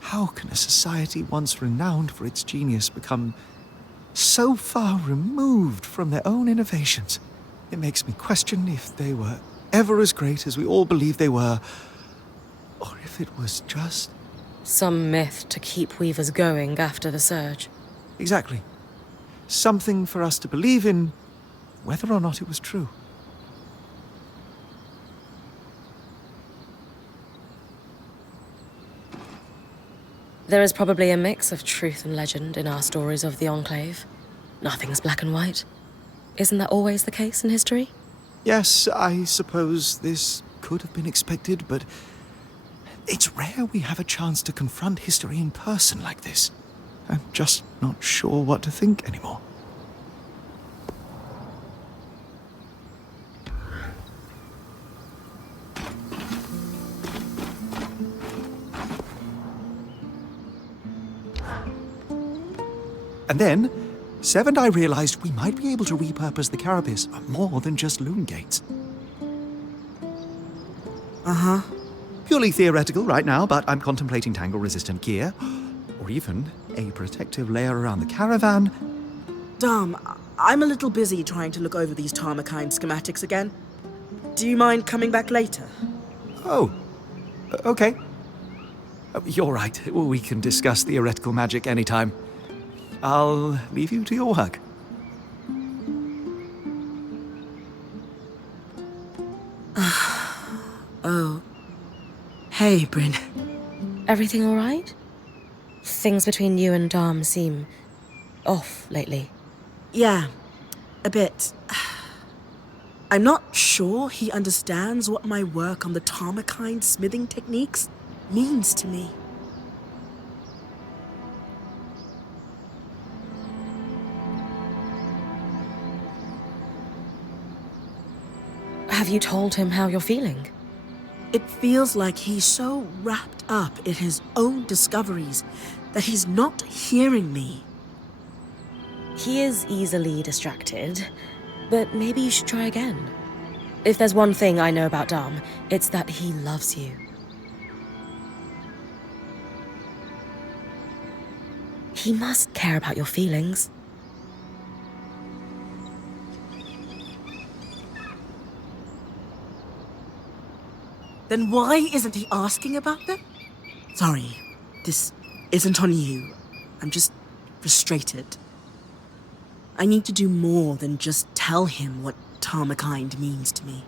How can a society once renowned for its genius become so far removed from their own innovations? It makes me question if they were ever as great as we all believe they were, or if if it was just... Some myth to keep weavers going after the surge. Exactly. Something for us to believe in, whether or not it was true. There is probably a mix of truth and legend in our stories of the Enclave. Nothing's black and white. Isn't that always the case in history? Yes, I suppose this could have been expected, but it's rare we have a chance to confront history in person like this. I'm just not sure what to think anymore. And then, Sev and I realized we might be able to repurpose the carapace for more than just loom gates. Uh-huh. Purely theoretical right now, but I'm contemplating tangle-resistant gear, or even a protective layer around the caravan. Dom, I'm a little busy trying to look over these Tarmakine schematics again. Do you mind coming back later? Oh, okay. You're right. We can discuss theoretical magic anytime. I'll leave you to your work. Oh. Hey, Bryn. Everything all right? Things between you and Dom seem off lately. Yeah, a bit. I'm not sure he understands what my work on the Tarmakine smithing techniques means to me. Have you told him how you're feeling? It feels like he's so wrapped up in his own discoveries that he's not hearing me. He is easily distracted, but maybe you should try again. If there's one thing I know about Dom, it's that he loves you. He must care about your feelings. Then why isn't he asking about them? Sorry, this isn't on you. I'm just frustrated. I need to do more than just tell him what Tarmakine means to me.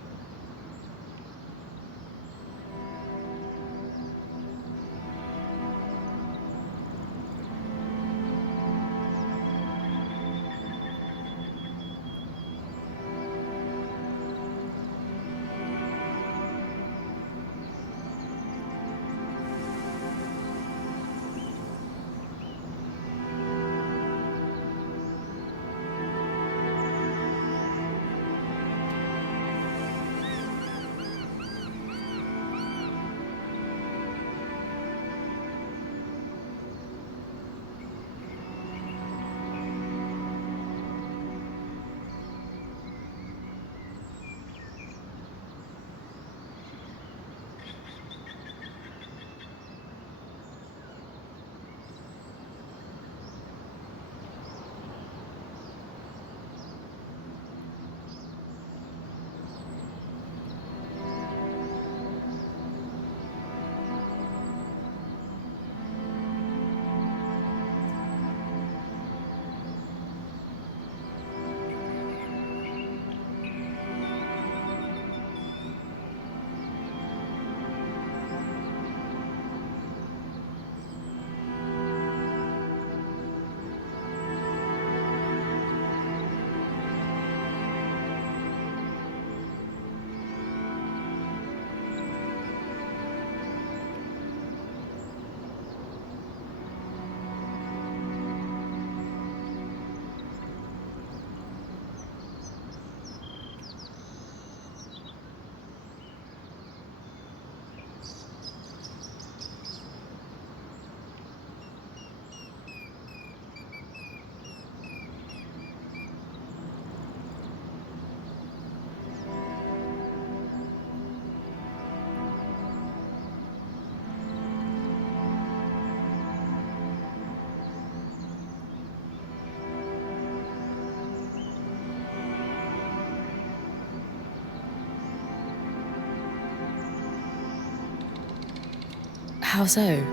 How so?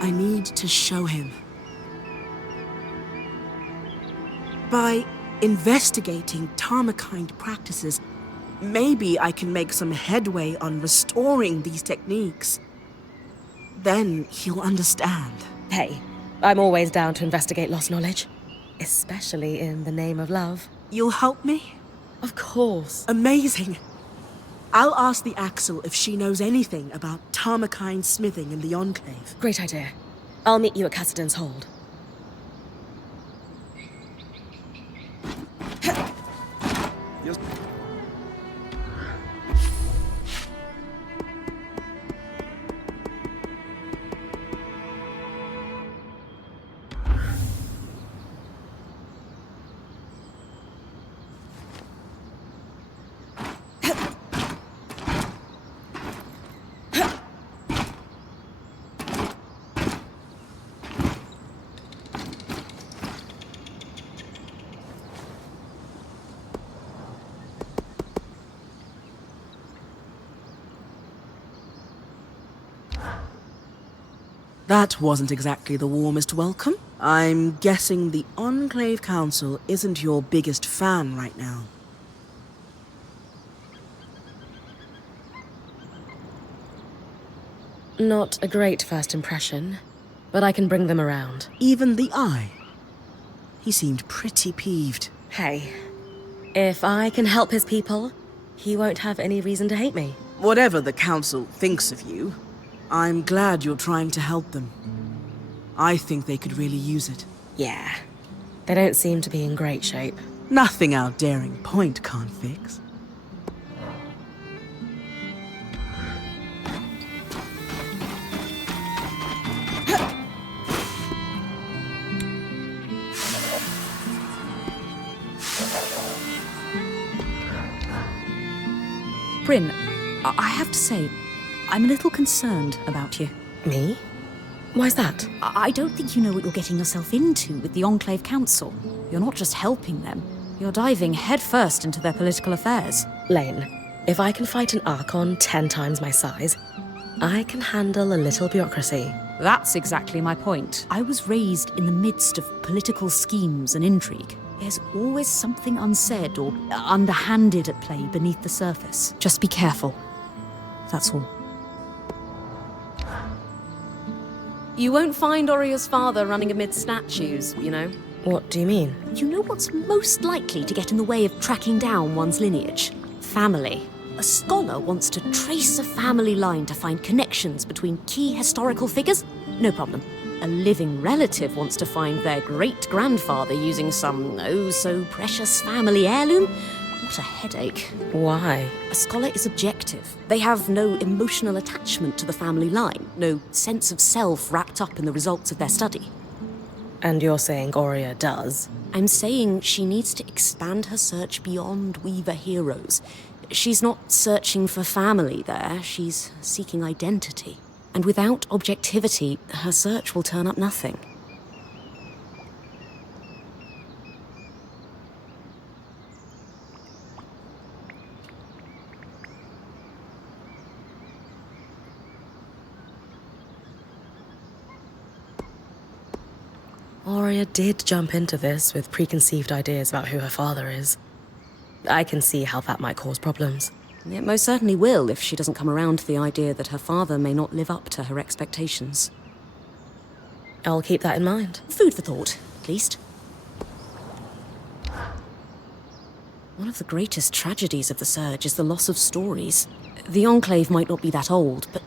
I need to show him. By investigating Tarmakind practices, maybe I can make some headway on restoring these techniques. Then he'll understand. Hey, I'm always down to investigate lost knowledge. Especially in the name of love. You'll help me? Of course. Amazing. I'll ask the Axel if she knows anything about Tarmakind smithing in the Enclave. Great idea. I'll meet you at Cassidon's Hold. That wasn't exactly the warmest welcome. I'm guessing the Enclave Council isn't your biggest fan right now. Not a great first impression, but I can bring them around. Even the Eye. He seemed pretty peeved. Hey, if I can help his people, he won't have any reason to hate me. Whatever the Council thinks of you, I'm glad you're trying to help them. I think they could really use it. Yeah, they don't seem to be in great shape. Nothing our daring point can't fix. Bryn, I have to say, I'm a little concerned about you. Me? Why's that? I don't think you know what you're getting yourself into with the Enclave Council. You're not just helping them, you're diving headfirst into their political affairs. Lane, if I can fight an Archon 10 times my size, I can handle a little bureaucracy. That's exactly my point. I was raised in the midst of political schemes and intrigue. There's always something unsaid or underhanded at play beneath the surface. Just be careful. That's all. You won't find Oria's father running amid statues, you know. What do you mean? You know what's most likely to get in the way of tracking down one's lineage? Family. A scholar wants to trace a family line to find connections between key historical figures? No problem. A living relative wants to find their great-grandfather using some oh-so-precious family heirloom? What a headache. Why? A scholar is objective. They have no emotional attachment to the family line, no sense of self wrapped up in the results of their study. And you're saying Oria does? I'm saying she needs to expand her search beyond Weaver heroes. She's not searching for family there, she's seeking identity. And without objectivity, her search will turn up nothing. Oria did jump into this with preconceived ideas about who her father is. I can see how that might cause problems. It most certainly will if she doesn't come around to the idea that her father may not live up to her expectations. I'll keep that in mind. Food for thought, at least. One of the greatest tragedies of the Surge is the loss of stories. The Enclave might not be that old, but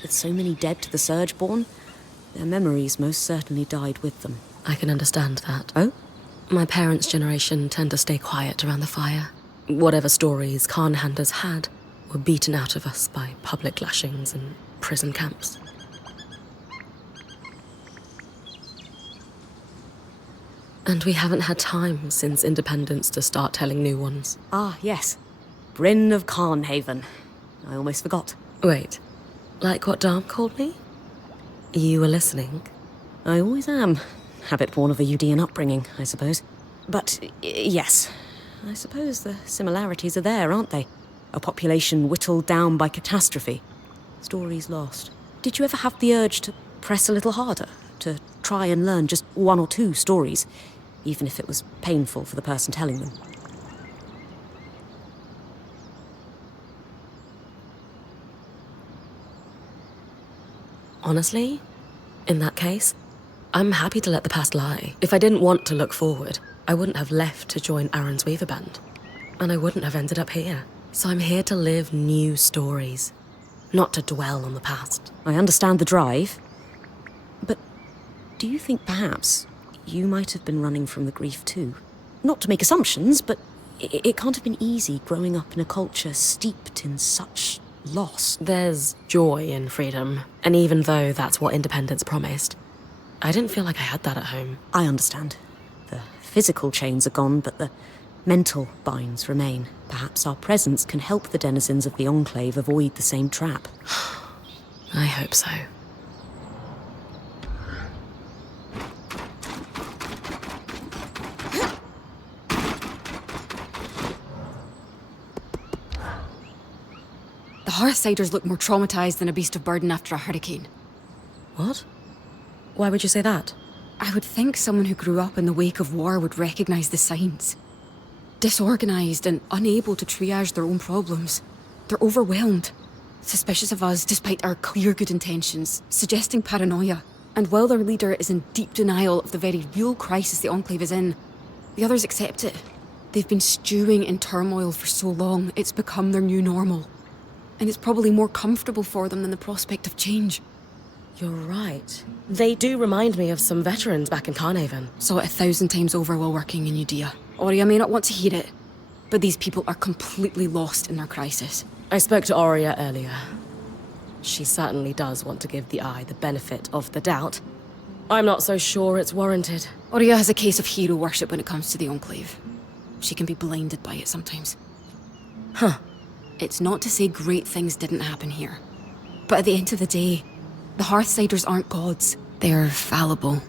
with so many dead to the Surgeborn, their memories most certainly died with them. I can understand that. Oh? My parents' generation tend to stay quiet around the fire. Whatever stories Khanhanders had were beaten out of us by public lashings and prison camps. And we haven't had time since independence to start telling new ones. Ah, yes. Bryn of Carnhaven. I almost forgot. Wait, like what Dom called me? You were listening? I always am. Habit born of a Udean upbringing, I suppose. But, yes. I suppose the similarities are there, aren't they? A population whittled down by catastrophe. Stories lost. Did you ever have the urge to press a little harder? To try and learn just one or two stories, even if it was painful for the person telling them? Honestly, in that case, I'm happy to let the past lie. If I didn't want to look forward, I wouldn't have left to join Aaron's Weaver Band. And I wouldn't have ended up here. So I'm here to live new stories, not to dwell on the past. I understand the drive, but do you think perhaps you might have been running from the grief too? Not to make assumptions, but it can't have been easy growing up in a culture steeped in such loss. There's joy in freedom, and even though that's what independence promised, I didn't feel like I had that at home. I understand. The physical chains are gone, but the mental binds remain. Perhaps our presence can help the denizens of the Enclave avoid the same trap. I hope so. The Hearthsiders look more traumatized than a beast of burden after a hurricane. What? Why would you say that? I would think someone who grew up in the wake of war would recognize the signs. Disorganized and unable to triage their own problems. They're overwhelmed. Suspicious of us despite our clear good intentions, suggesting paranoia. And while their leader is in deep denial of the very real crisis the Enclave is in, the others accept it. They've been stewing in turmoil for so long, it's become their new normal. And it's probably more comfortable for them than the prospect of change. You're right. They do remind me of some veterans back in Carnhaven. Saw it 1,000 times over while working in Udea. Aurea may not want to hear it, but these people are completely lost in their crisis. I spoke to Aurea earlier. She certainly does want to give the Eye the benefit of the doubt. I'm not so sure it's warranted. Aurea has a case of hero worship when it comes to the Enclave. She can be blinded by it sometimes. Huh. It's not to say great things didn't happen here. But at the end of the day, the Hearthsiders aren't gods. They're fallible.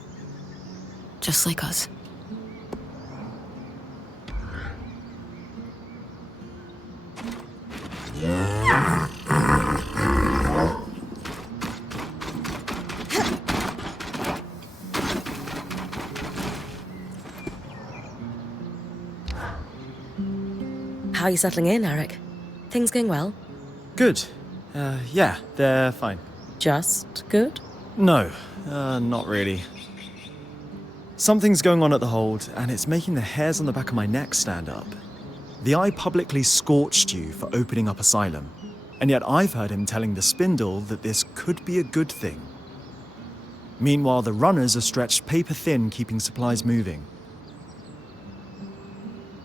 Just like us. How are you settling in, Eric? Things going well? Good. Yeah, they're fine. Just good? No, not really. Something's going on at the Hold, and it's making the hairs on the back of my neck stand up. The Eye publicly scorched you for opening up Asylum, and yet I've heard him telling the Spindle that this could be a good thing. Meanwhile, the runners are stretched paper thin keeping supplies moving.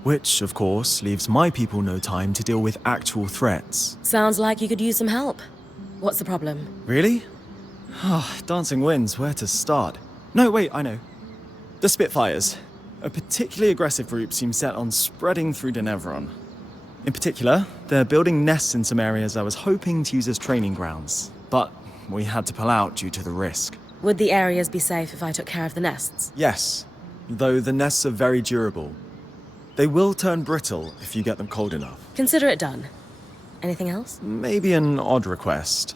Which, of course, leaves my people no time to deal with actual threats. Sounds like you could use some help. What's the problem? Really? Dancing winds, where to start? No, wait, I know. The Spitfires. A particularly aggressive group seems set on spreading through Denevron. In particular, they're building nests in some areas I was hoping to use as training grounds, but we had to pull out due to the risk. Would the areas be safe if I took care of the nests? Yes, though the nests are very durable. They will turn brittle if you get them cold enough. Consider it done. Anything else? Maybe an odd request.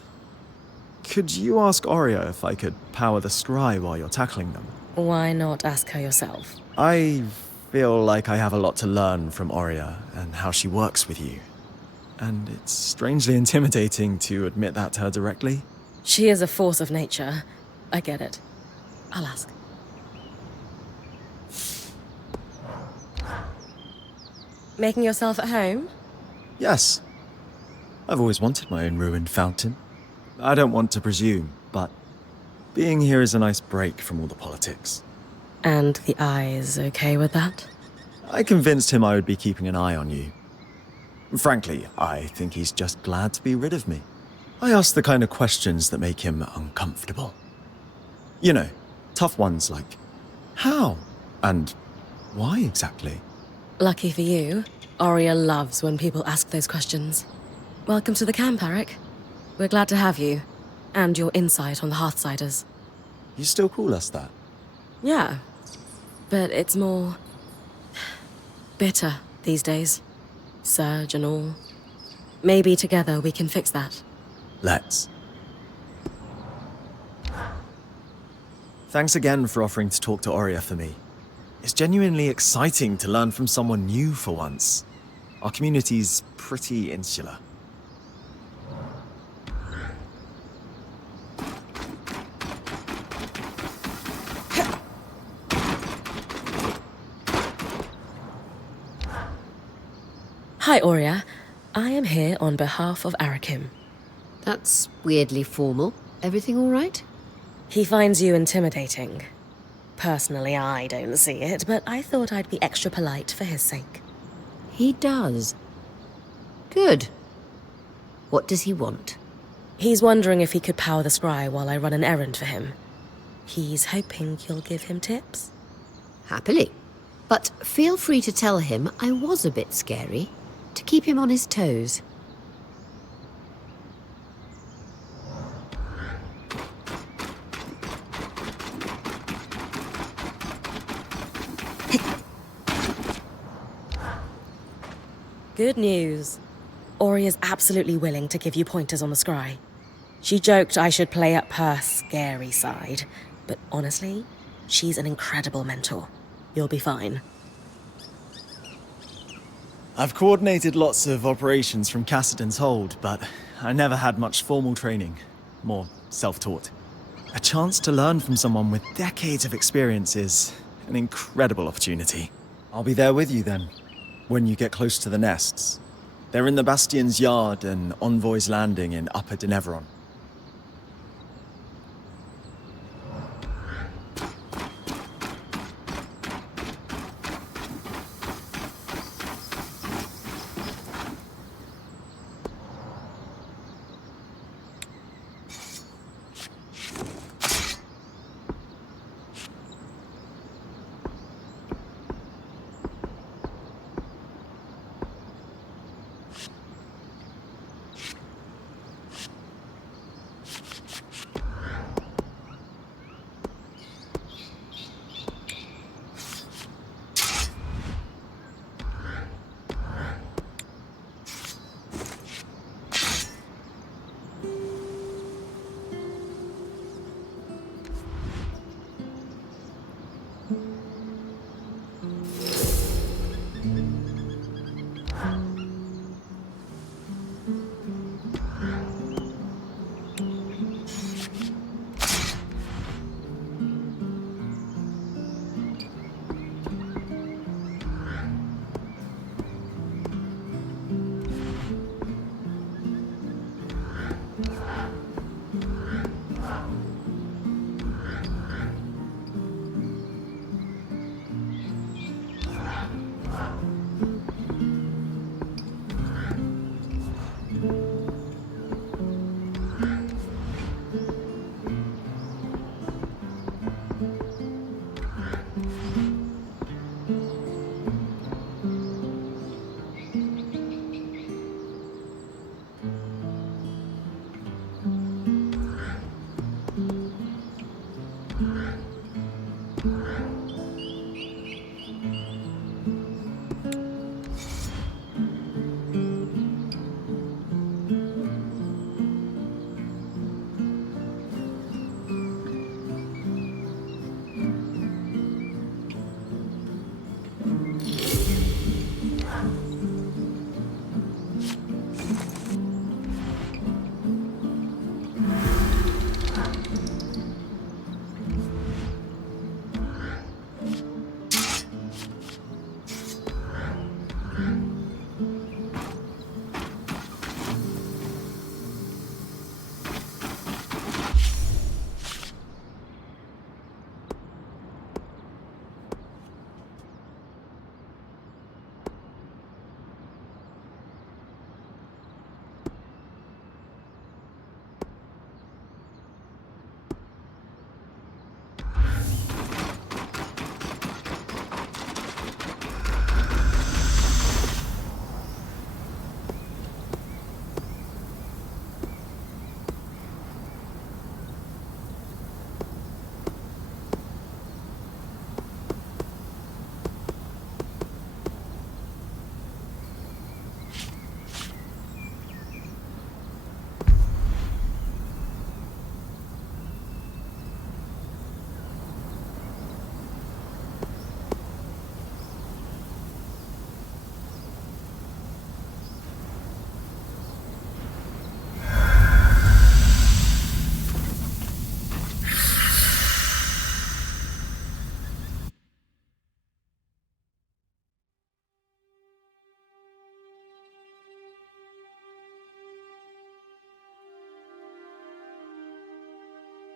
Could you ask Aurea if I could power the scry while you're tackling them? Why not ask her yourself? I feel like I have a lot to learn from Aurea and how she works with you. And it's strangely intimidating to admit that to her directly. She is a force of nature. I get it. I'll ask. Making yourself at home? Yes. I've always wanted my own ruined fountain. I don't want to presume, but being here is a nice break from all the politics. And the Eye is okay with that? I convinced him I would be keeping an eye on you. Frankly, I think he's just glad to be rid of me. I ask the kind of questions that make him uncomfortable. You know, tough ones like, how? And why exactly? Lucky for you, Aurea loves when people ask those questions. Welcome to the camp, Eric. We're glad to have you, and your insight on the Hearthsiders. You still call us that? Yeah, but it's more bitter these days. Surge and all. Maybe together we can fix that. Let's. Thanks again for offering to talk to Oria for me. It's genuinely exciting to learn from someone new for once. Our community's pretty insular. Hi, Oria. I am here on behalf of Arakim. That's weirdly formal. Everything all right? He finds you intimidating. Personally, I don't see it, but I thought I'd be extra polite for his sake. He does. Good. What does he want? He's wondering if he could power the scry while I run an errand for him. He's hoping you'll give him tips. Happily. But feel free to tell him I was a bit scary, to keep him on his toes. Good news. Oria's absolutely willing to give you pointers on the scry. She joked I should play up her scary side, but honestly, she's an incredible mentor. You'll be fine. I've coordinated lots of operations from Cassidy's hold, but I never had much formal training. More self-taught. A chance to learn from someone with decades of experience is an incredible opportunity. I'll be there with you then, when you get close to the nests. They're in the Bastion's yard and Envoy's Landing in Upper Denevron.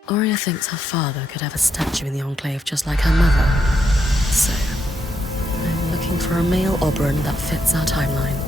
Aurea thinks her father could have a statue in the Enclave just like her mother. So, I'm looking for a male Oberon that fits our timeline.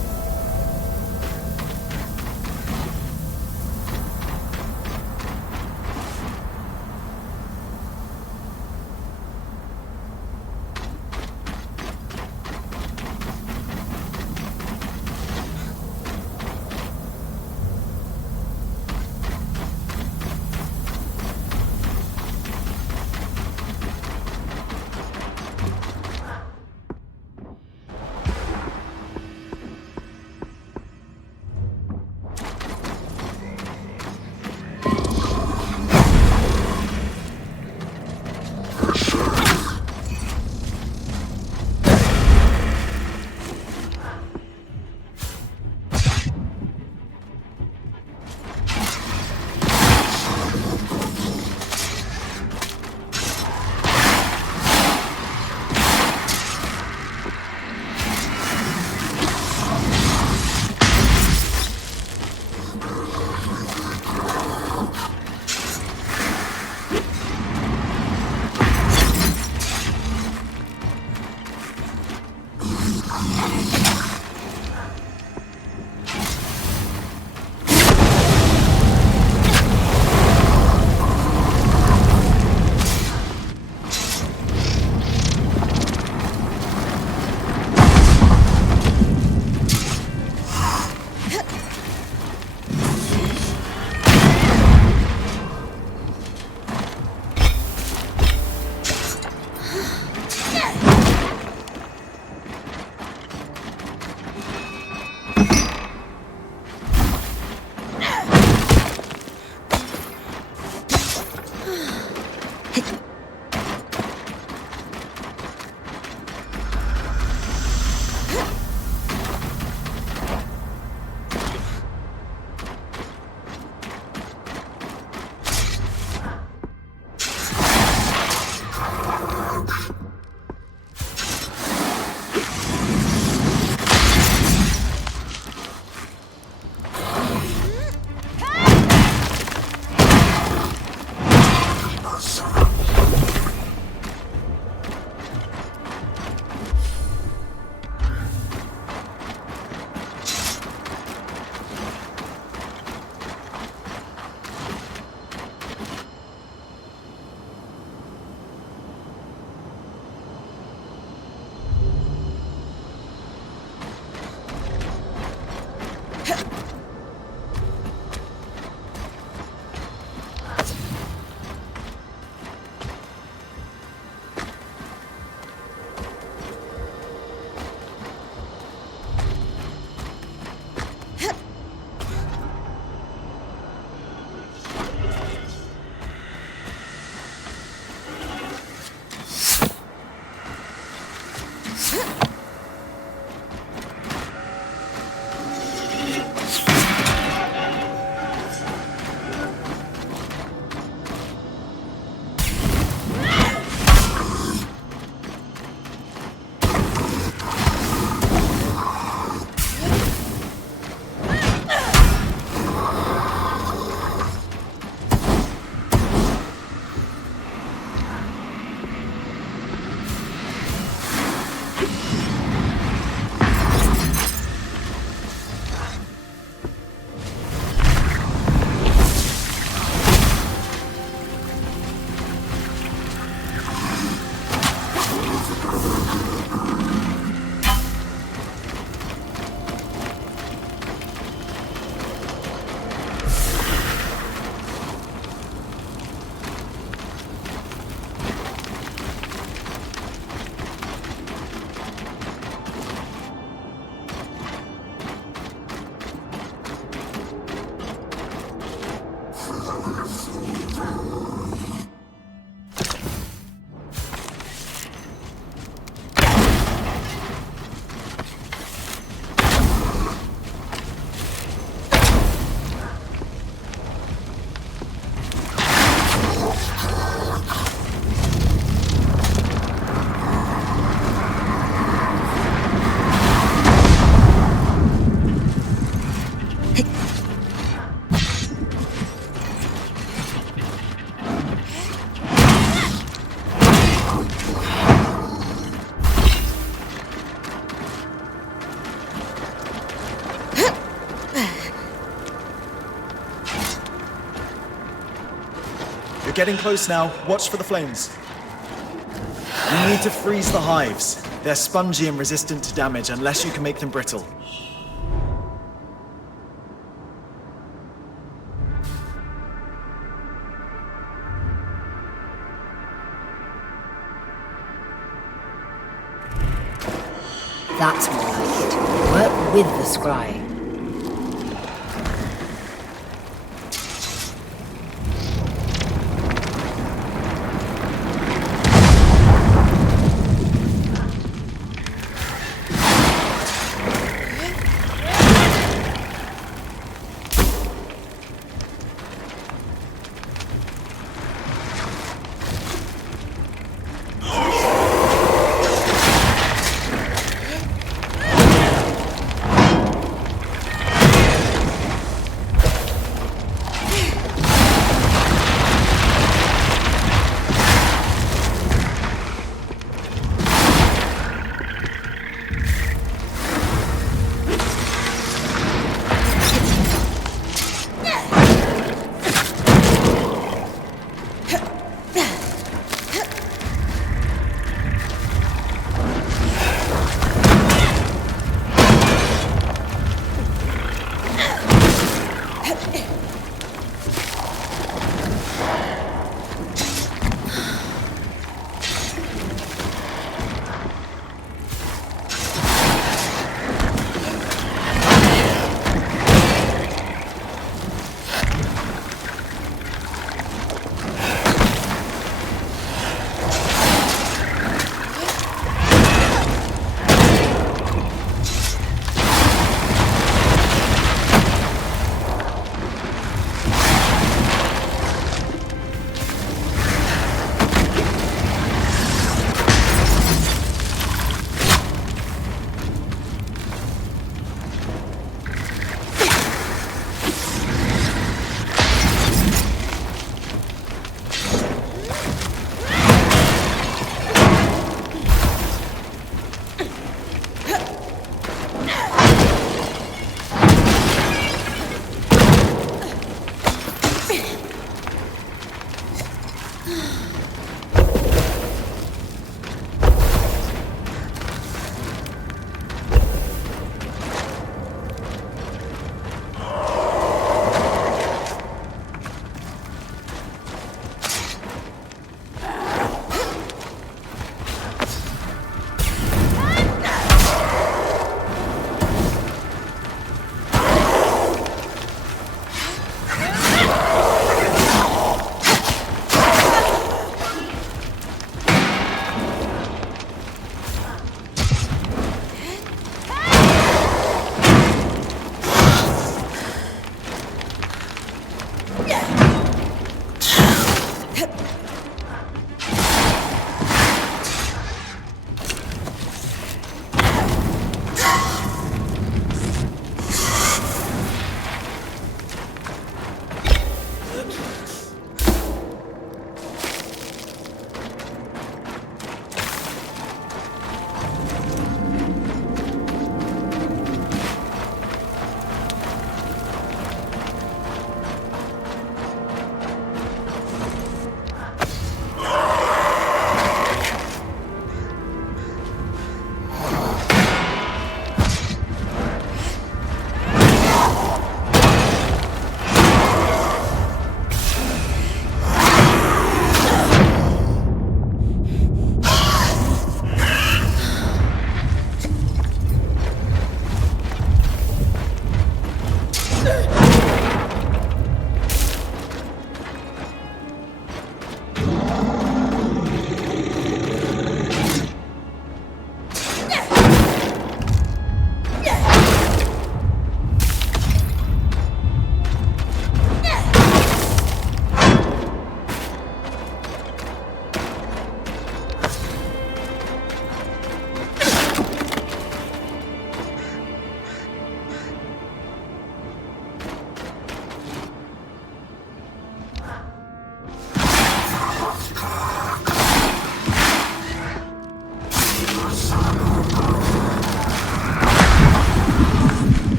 getting close now. Watch for the flames. You need to freeze the hives. They're spongy and resistant to damage unless you can make them brittle. That's more like it. Work with the scry.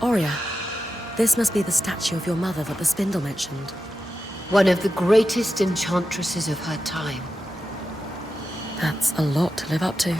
Oria, this must be the statue of your mother that the spindle mentioned. One of the greatest enchantresses of her time. That's a lot to live up to.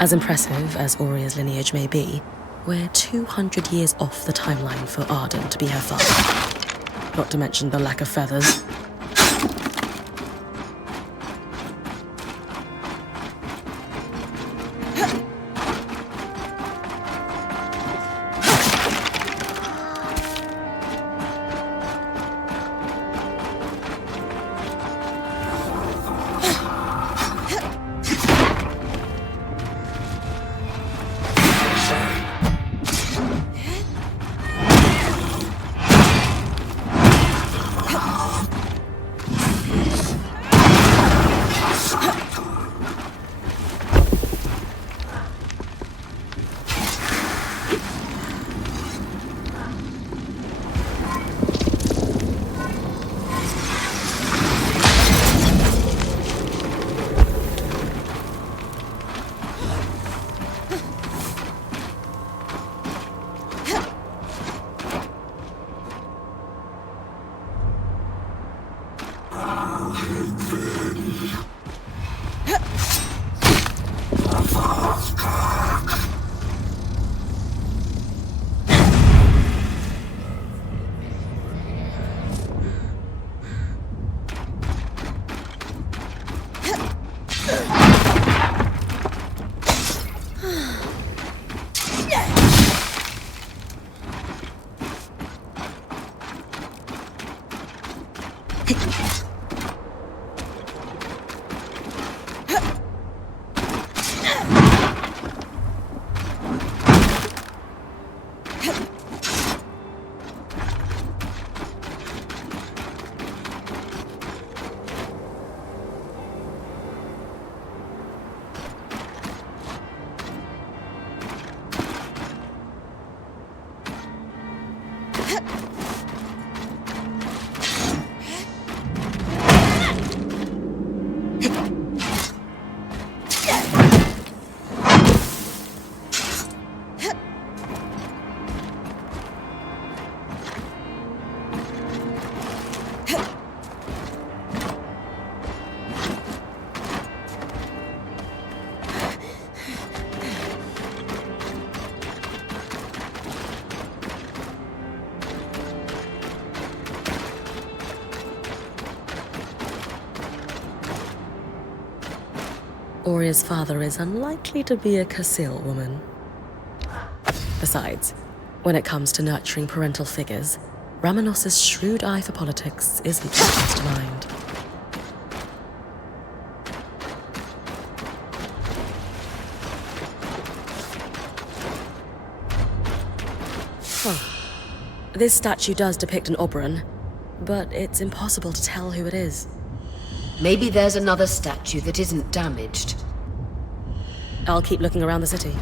As impressive as Auria's lineage may be, we're 200 years off the timeline for Arden to be her father. Not to mention the lack of feathers. Auria's father is unlikely to be a Casil woman. Besides, when it comes to nurturing parental figures, Ramanos's shrewd eye for politics isn't first to mind. This statue does depict an Oberon, but it's impossible to tell who it is. Maybe there's another statue that isn't damaged. I'll keep looking around the city.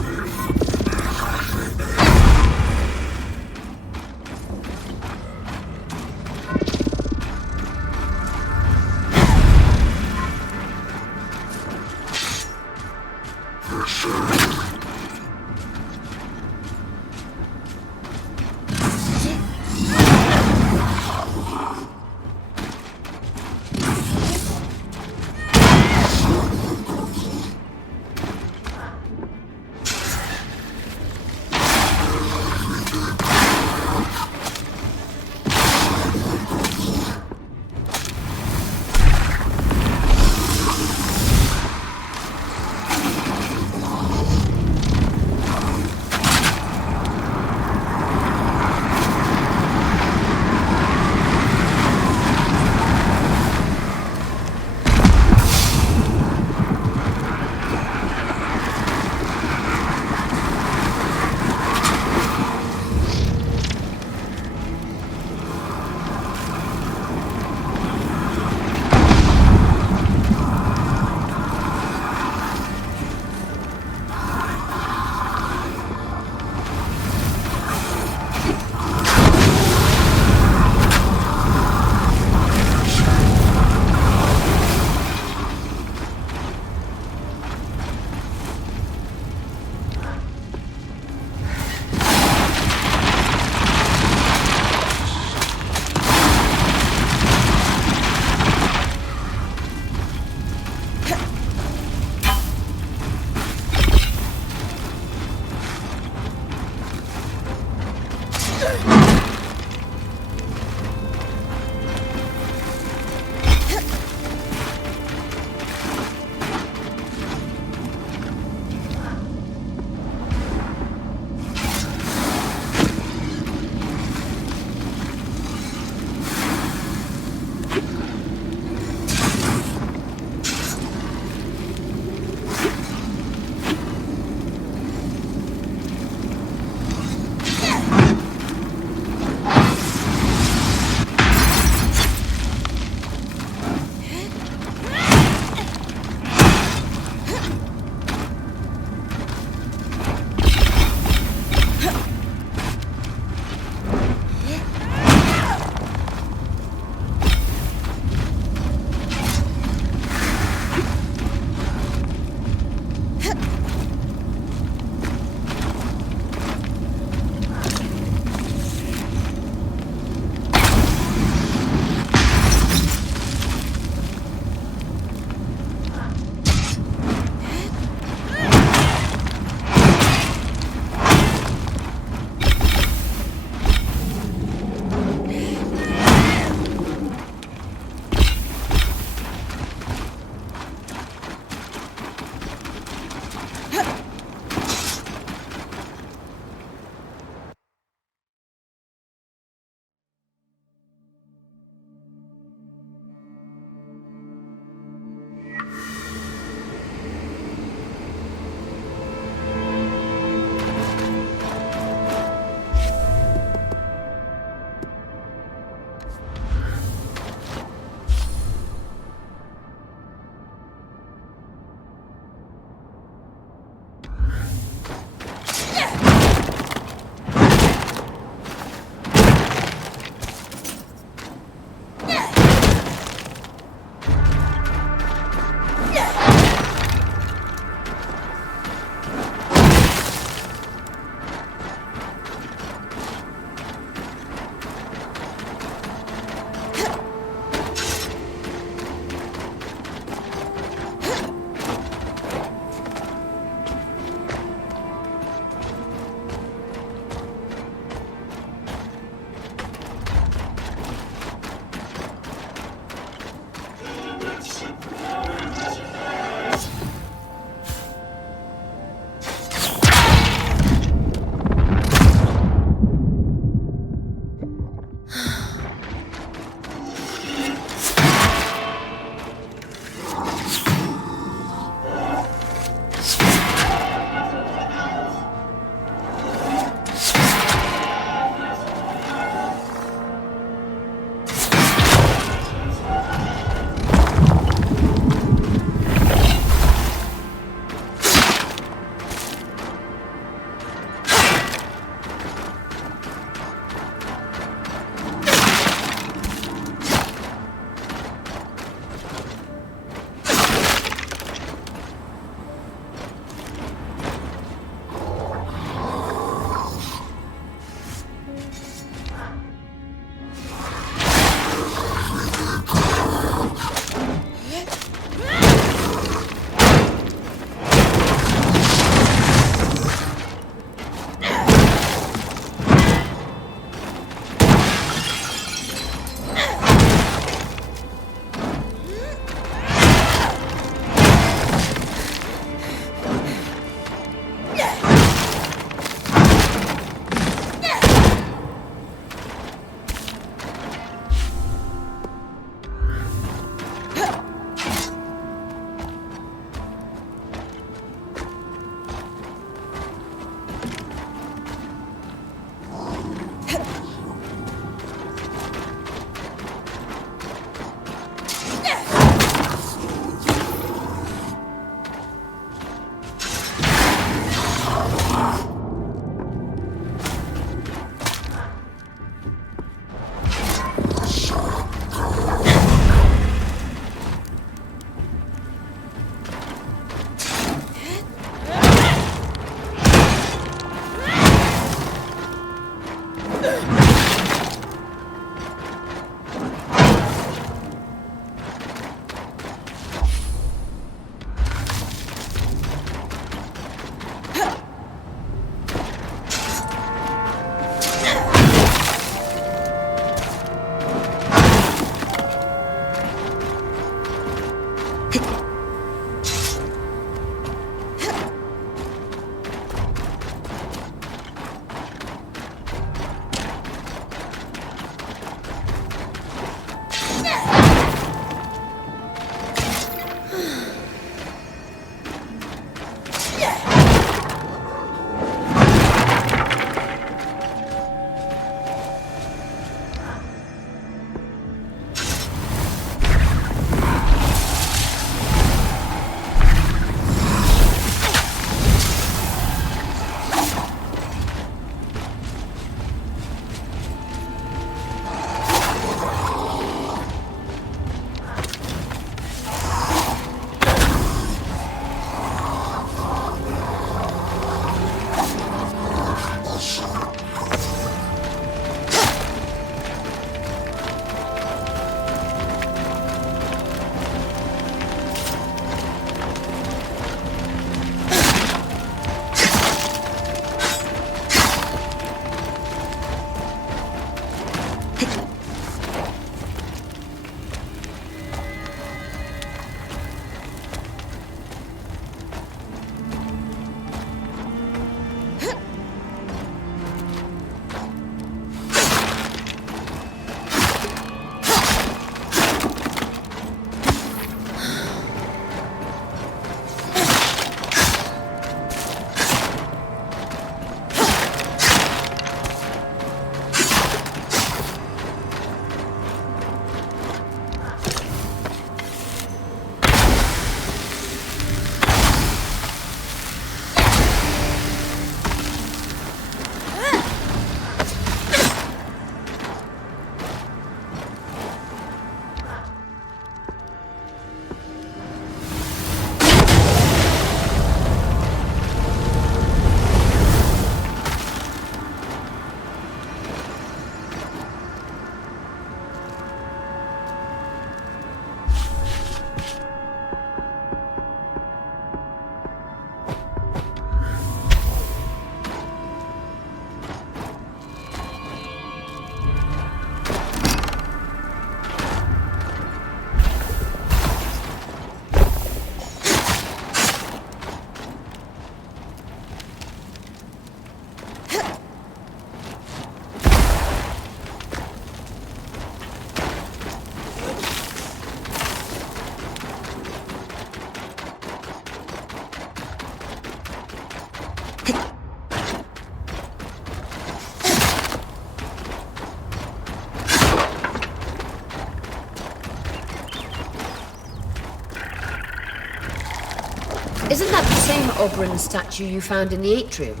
Isn't that the same Oberon statue you found in the atrium?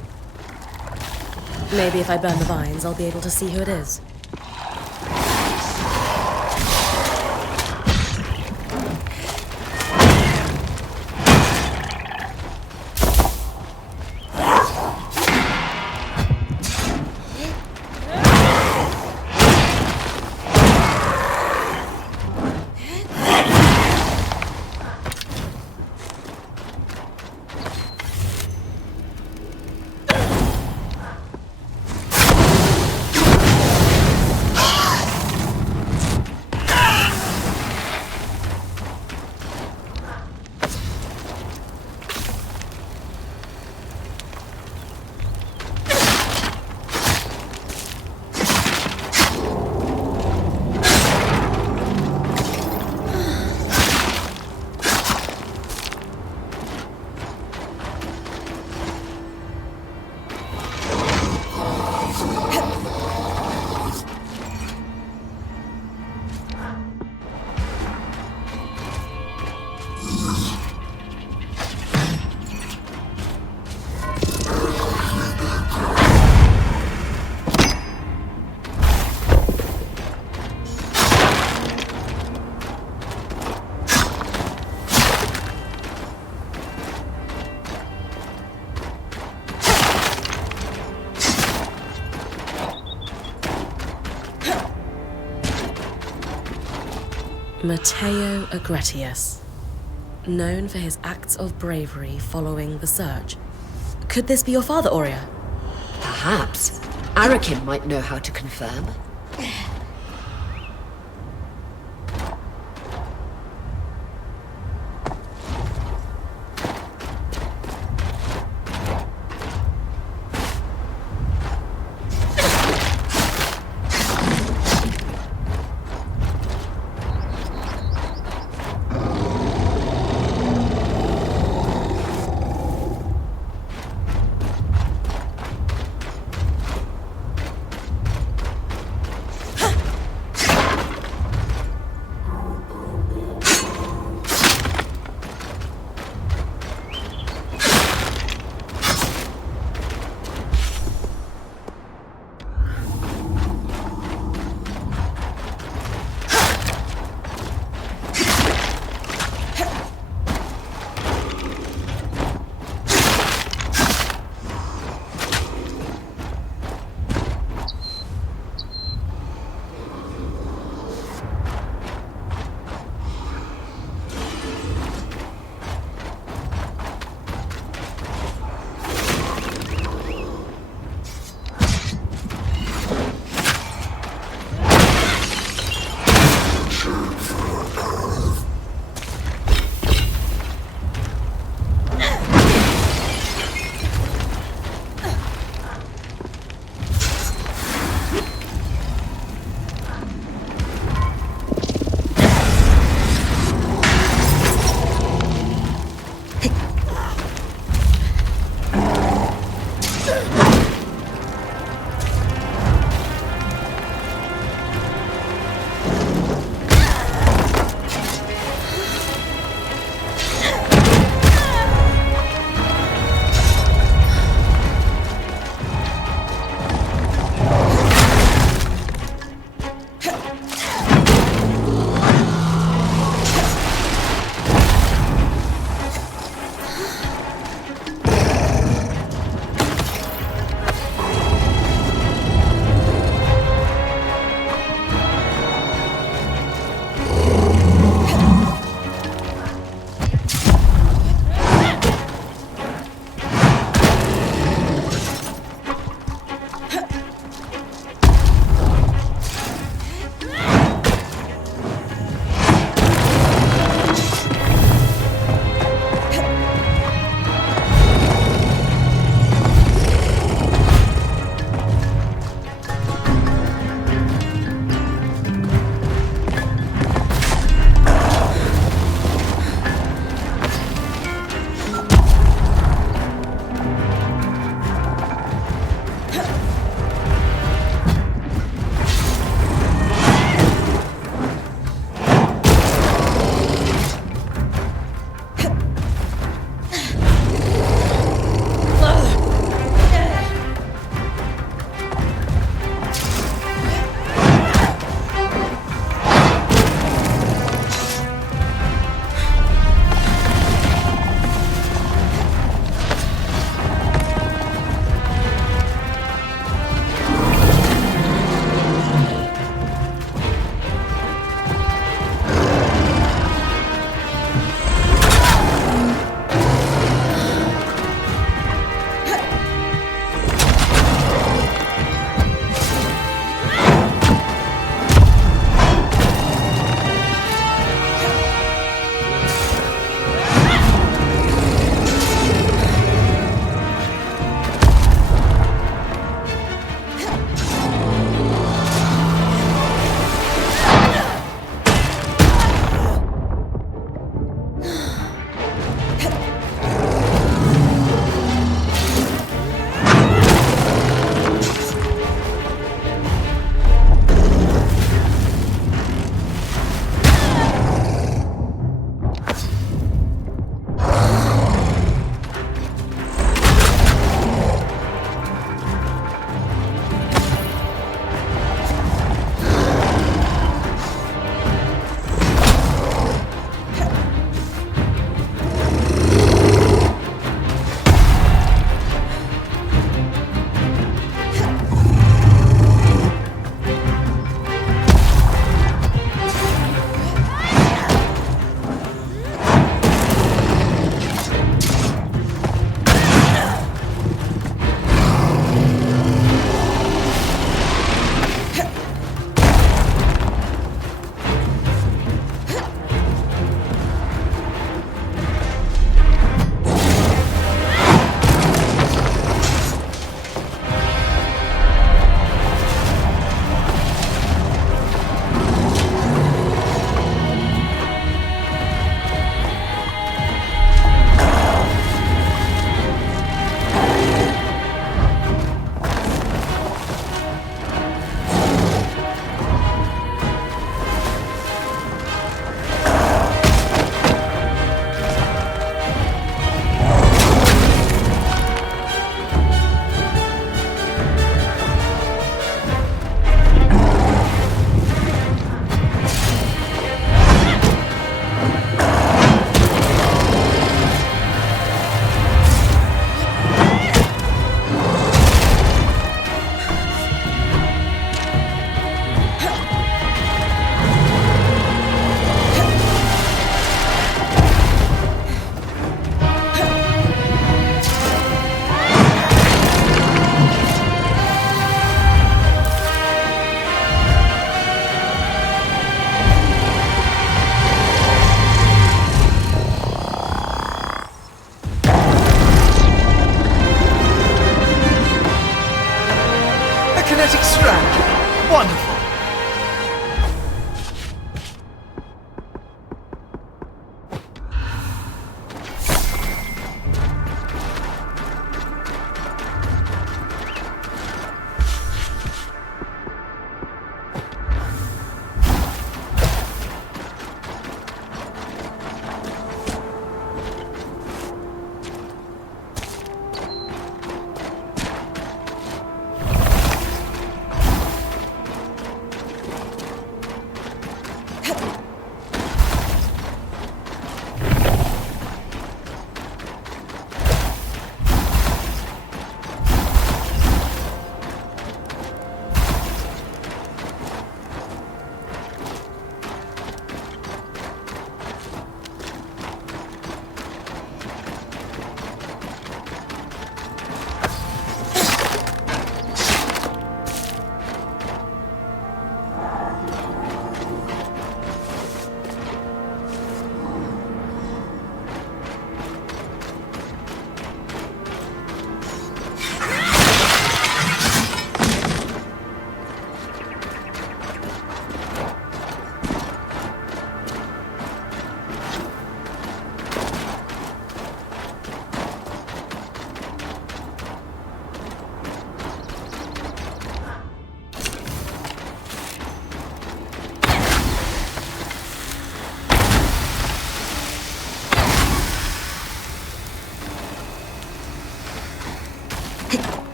Maybe if I burn the vines, I'll be able to see who it is. Matteo Agretius, known for his acts of bravery following the Surge. Could this be your father, Aurea? Perhaps. Arakin might know how to confirm.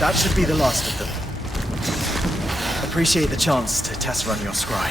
That should be the last of them. Appreciate the chance to test run your scry.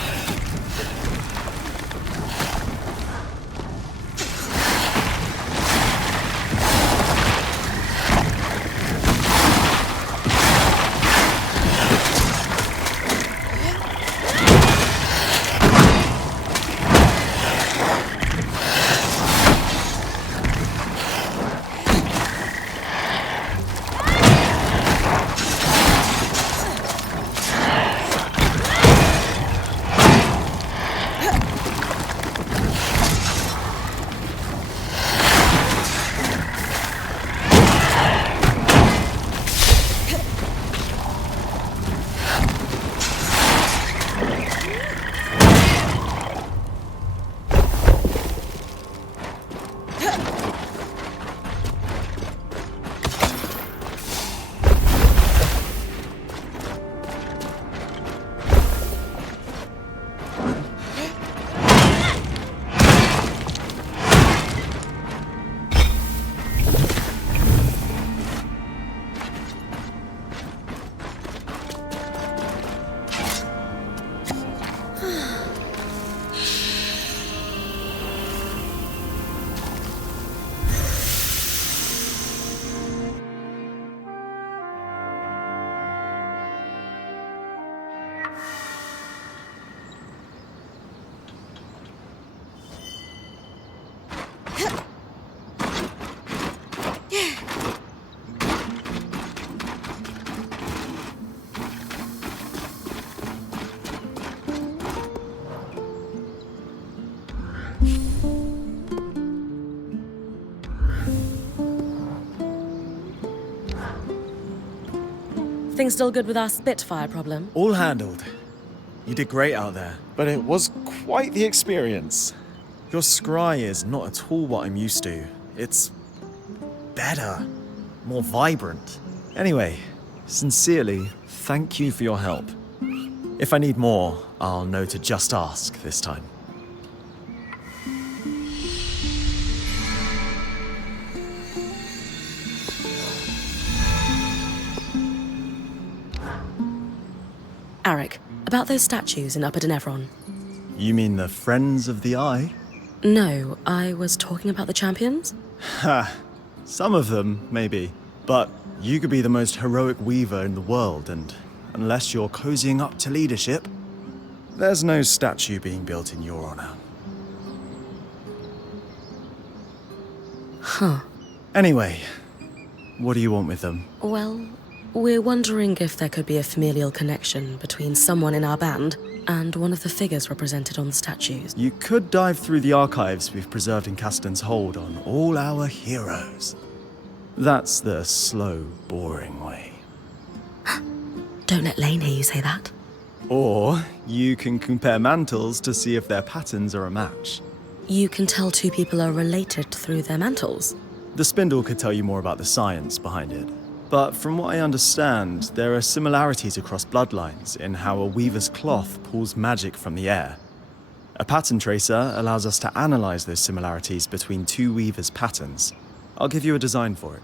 Everything still good with our Spitfire problem? All handled. You did great out there, but it was quite the experience. Your scry is not at all what I'm used to. It's better, more vibrant. Anyway, sincerely, thank you for your help. If I need more, I'll know to just ask this time. Arik, about those statues in Upper Denevron. You mean the Friends of the Eye? No, I was talking about the champions. Ha! Some of them, maybe. But you could be the most heroic weaver in the world, and unless you're cozying up to leadership, there's no statue being built in your honor. Huh. Anyway, what do you want with them? Well, we're wondering if there could be a familial connection between someone in our band and one of the figures represented on the statues. You could dive through the archives we've preserved in Casten's Hold on all our heroes. That's the slow, boring way. Don't let Lane hear you say that. Or you can compare mantles to see if their patterns are a match. You can tell two people are related through their mantles. The spindle could tell you more about the science behind it. But from what I understand, there are similarities across bloodlines in how a weaver's cloth pulls magic from the air. A pattern tracer allows us to analyze those similarities between two weavers' patterns. I'll give you a design for it.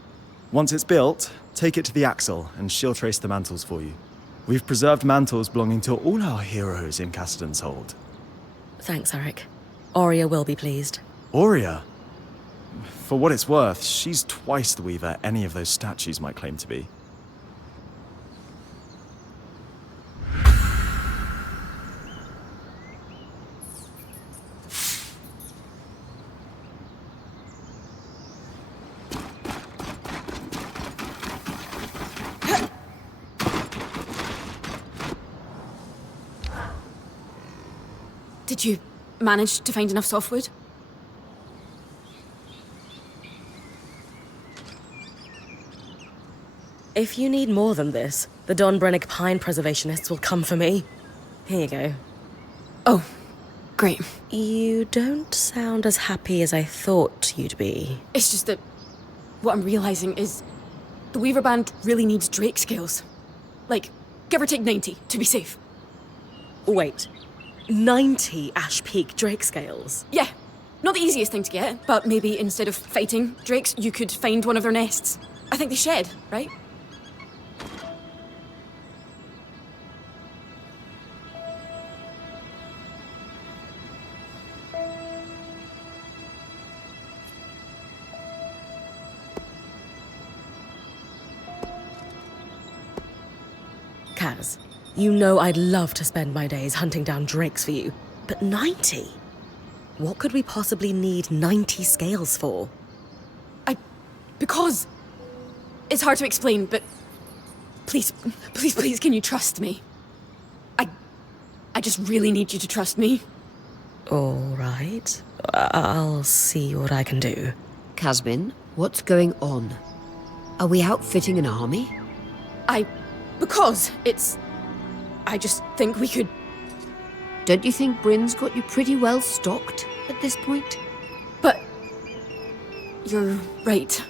Once it's built, take it to the Axle and she'll trace the mantles for you. We've preserved mantles belonging to all our heroes in Casten's Hold. Thanks, Arik. Aurea will be pleased. Aurea? For what it's worth, she's twice the weaver any of those statues might claim to be. Did you manage to find enough softwood? If you need more than this, the Don Brennick Pine preservationists will come for me. Here you go. Oh, great. You don't sound as happy as I thought you'd be. It's just that what I'm realizing is the Weaver Band really needs Drake scales. Like, give or take 90 to be safe. Wait, 90 Ash Peak Drake scales? Yeah, not the easiest thing to get, but maybe instead of fighting drakes, you could find one of their nests. I think they shed, right? Kaz, you know I'd love to spend my days hunting down drakes for you, but 90? What could we possibly need 90 scales for? Because it's hard to explain, but please, can you trust me? I just really need you to trust me. All right. I'll see what I can do. Casmin, what's going on? Are we outfitting an army? Because it's... I just think we could... Don't you think Bryn's got you pretty well stocked at this point? But... You're right.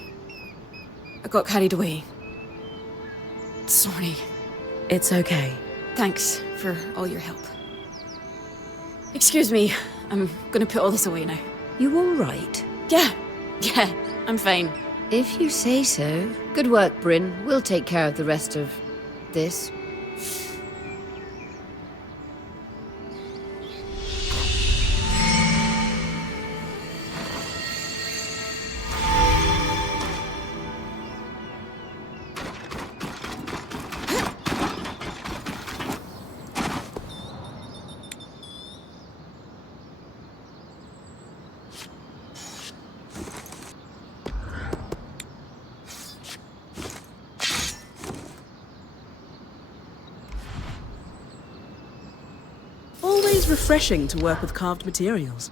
I got carried away. Sorry. It's okay. Thanks for all your help. Excuse me, I'm gonna put all this away now. You all right? Yeah, I'm fine. If you say so. Good work, Bryn. We'll take care of the rest of this. Always refreshing to work with carved materials.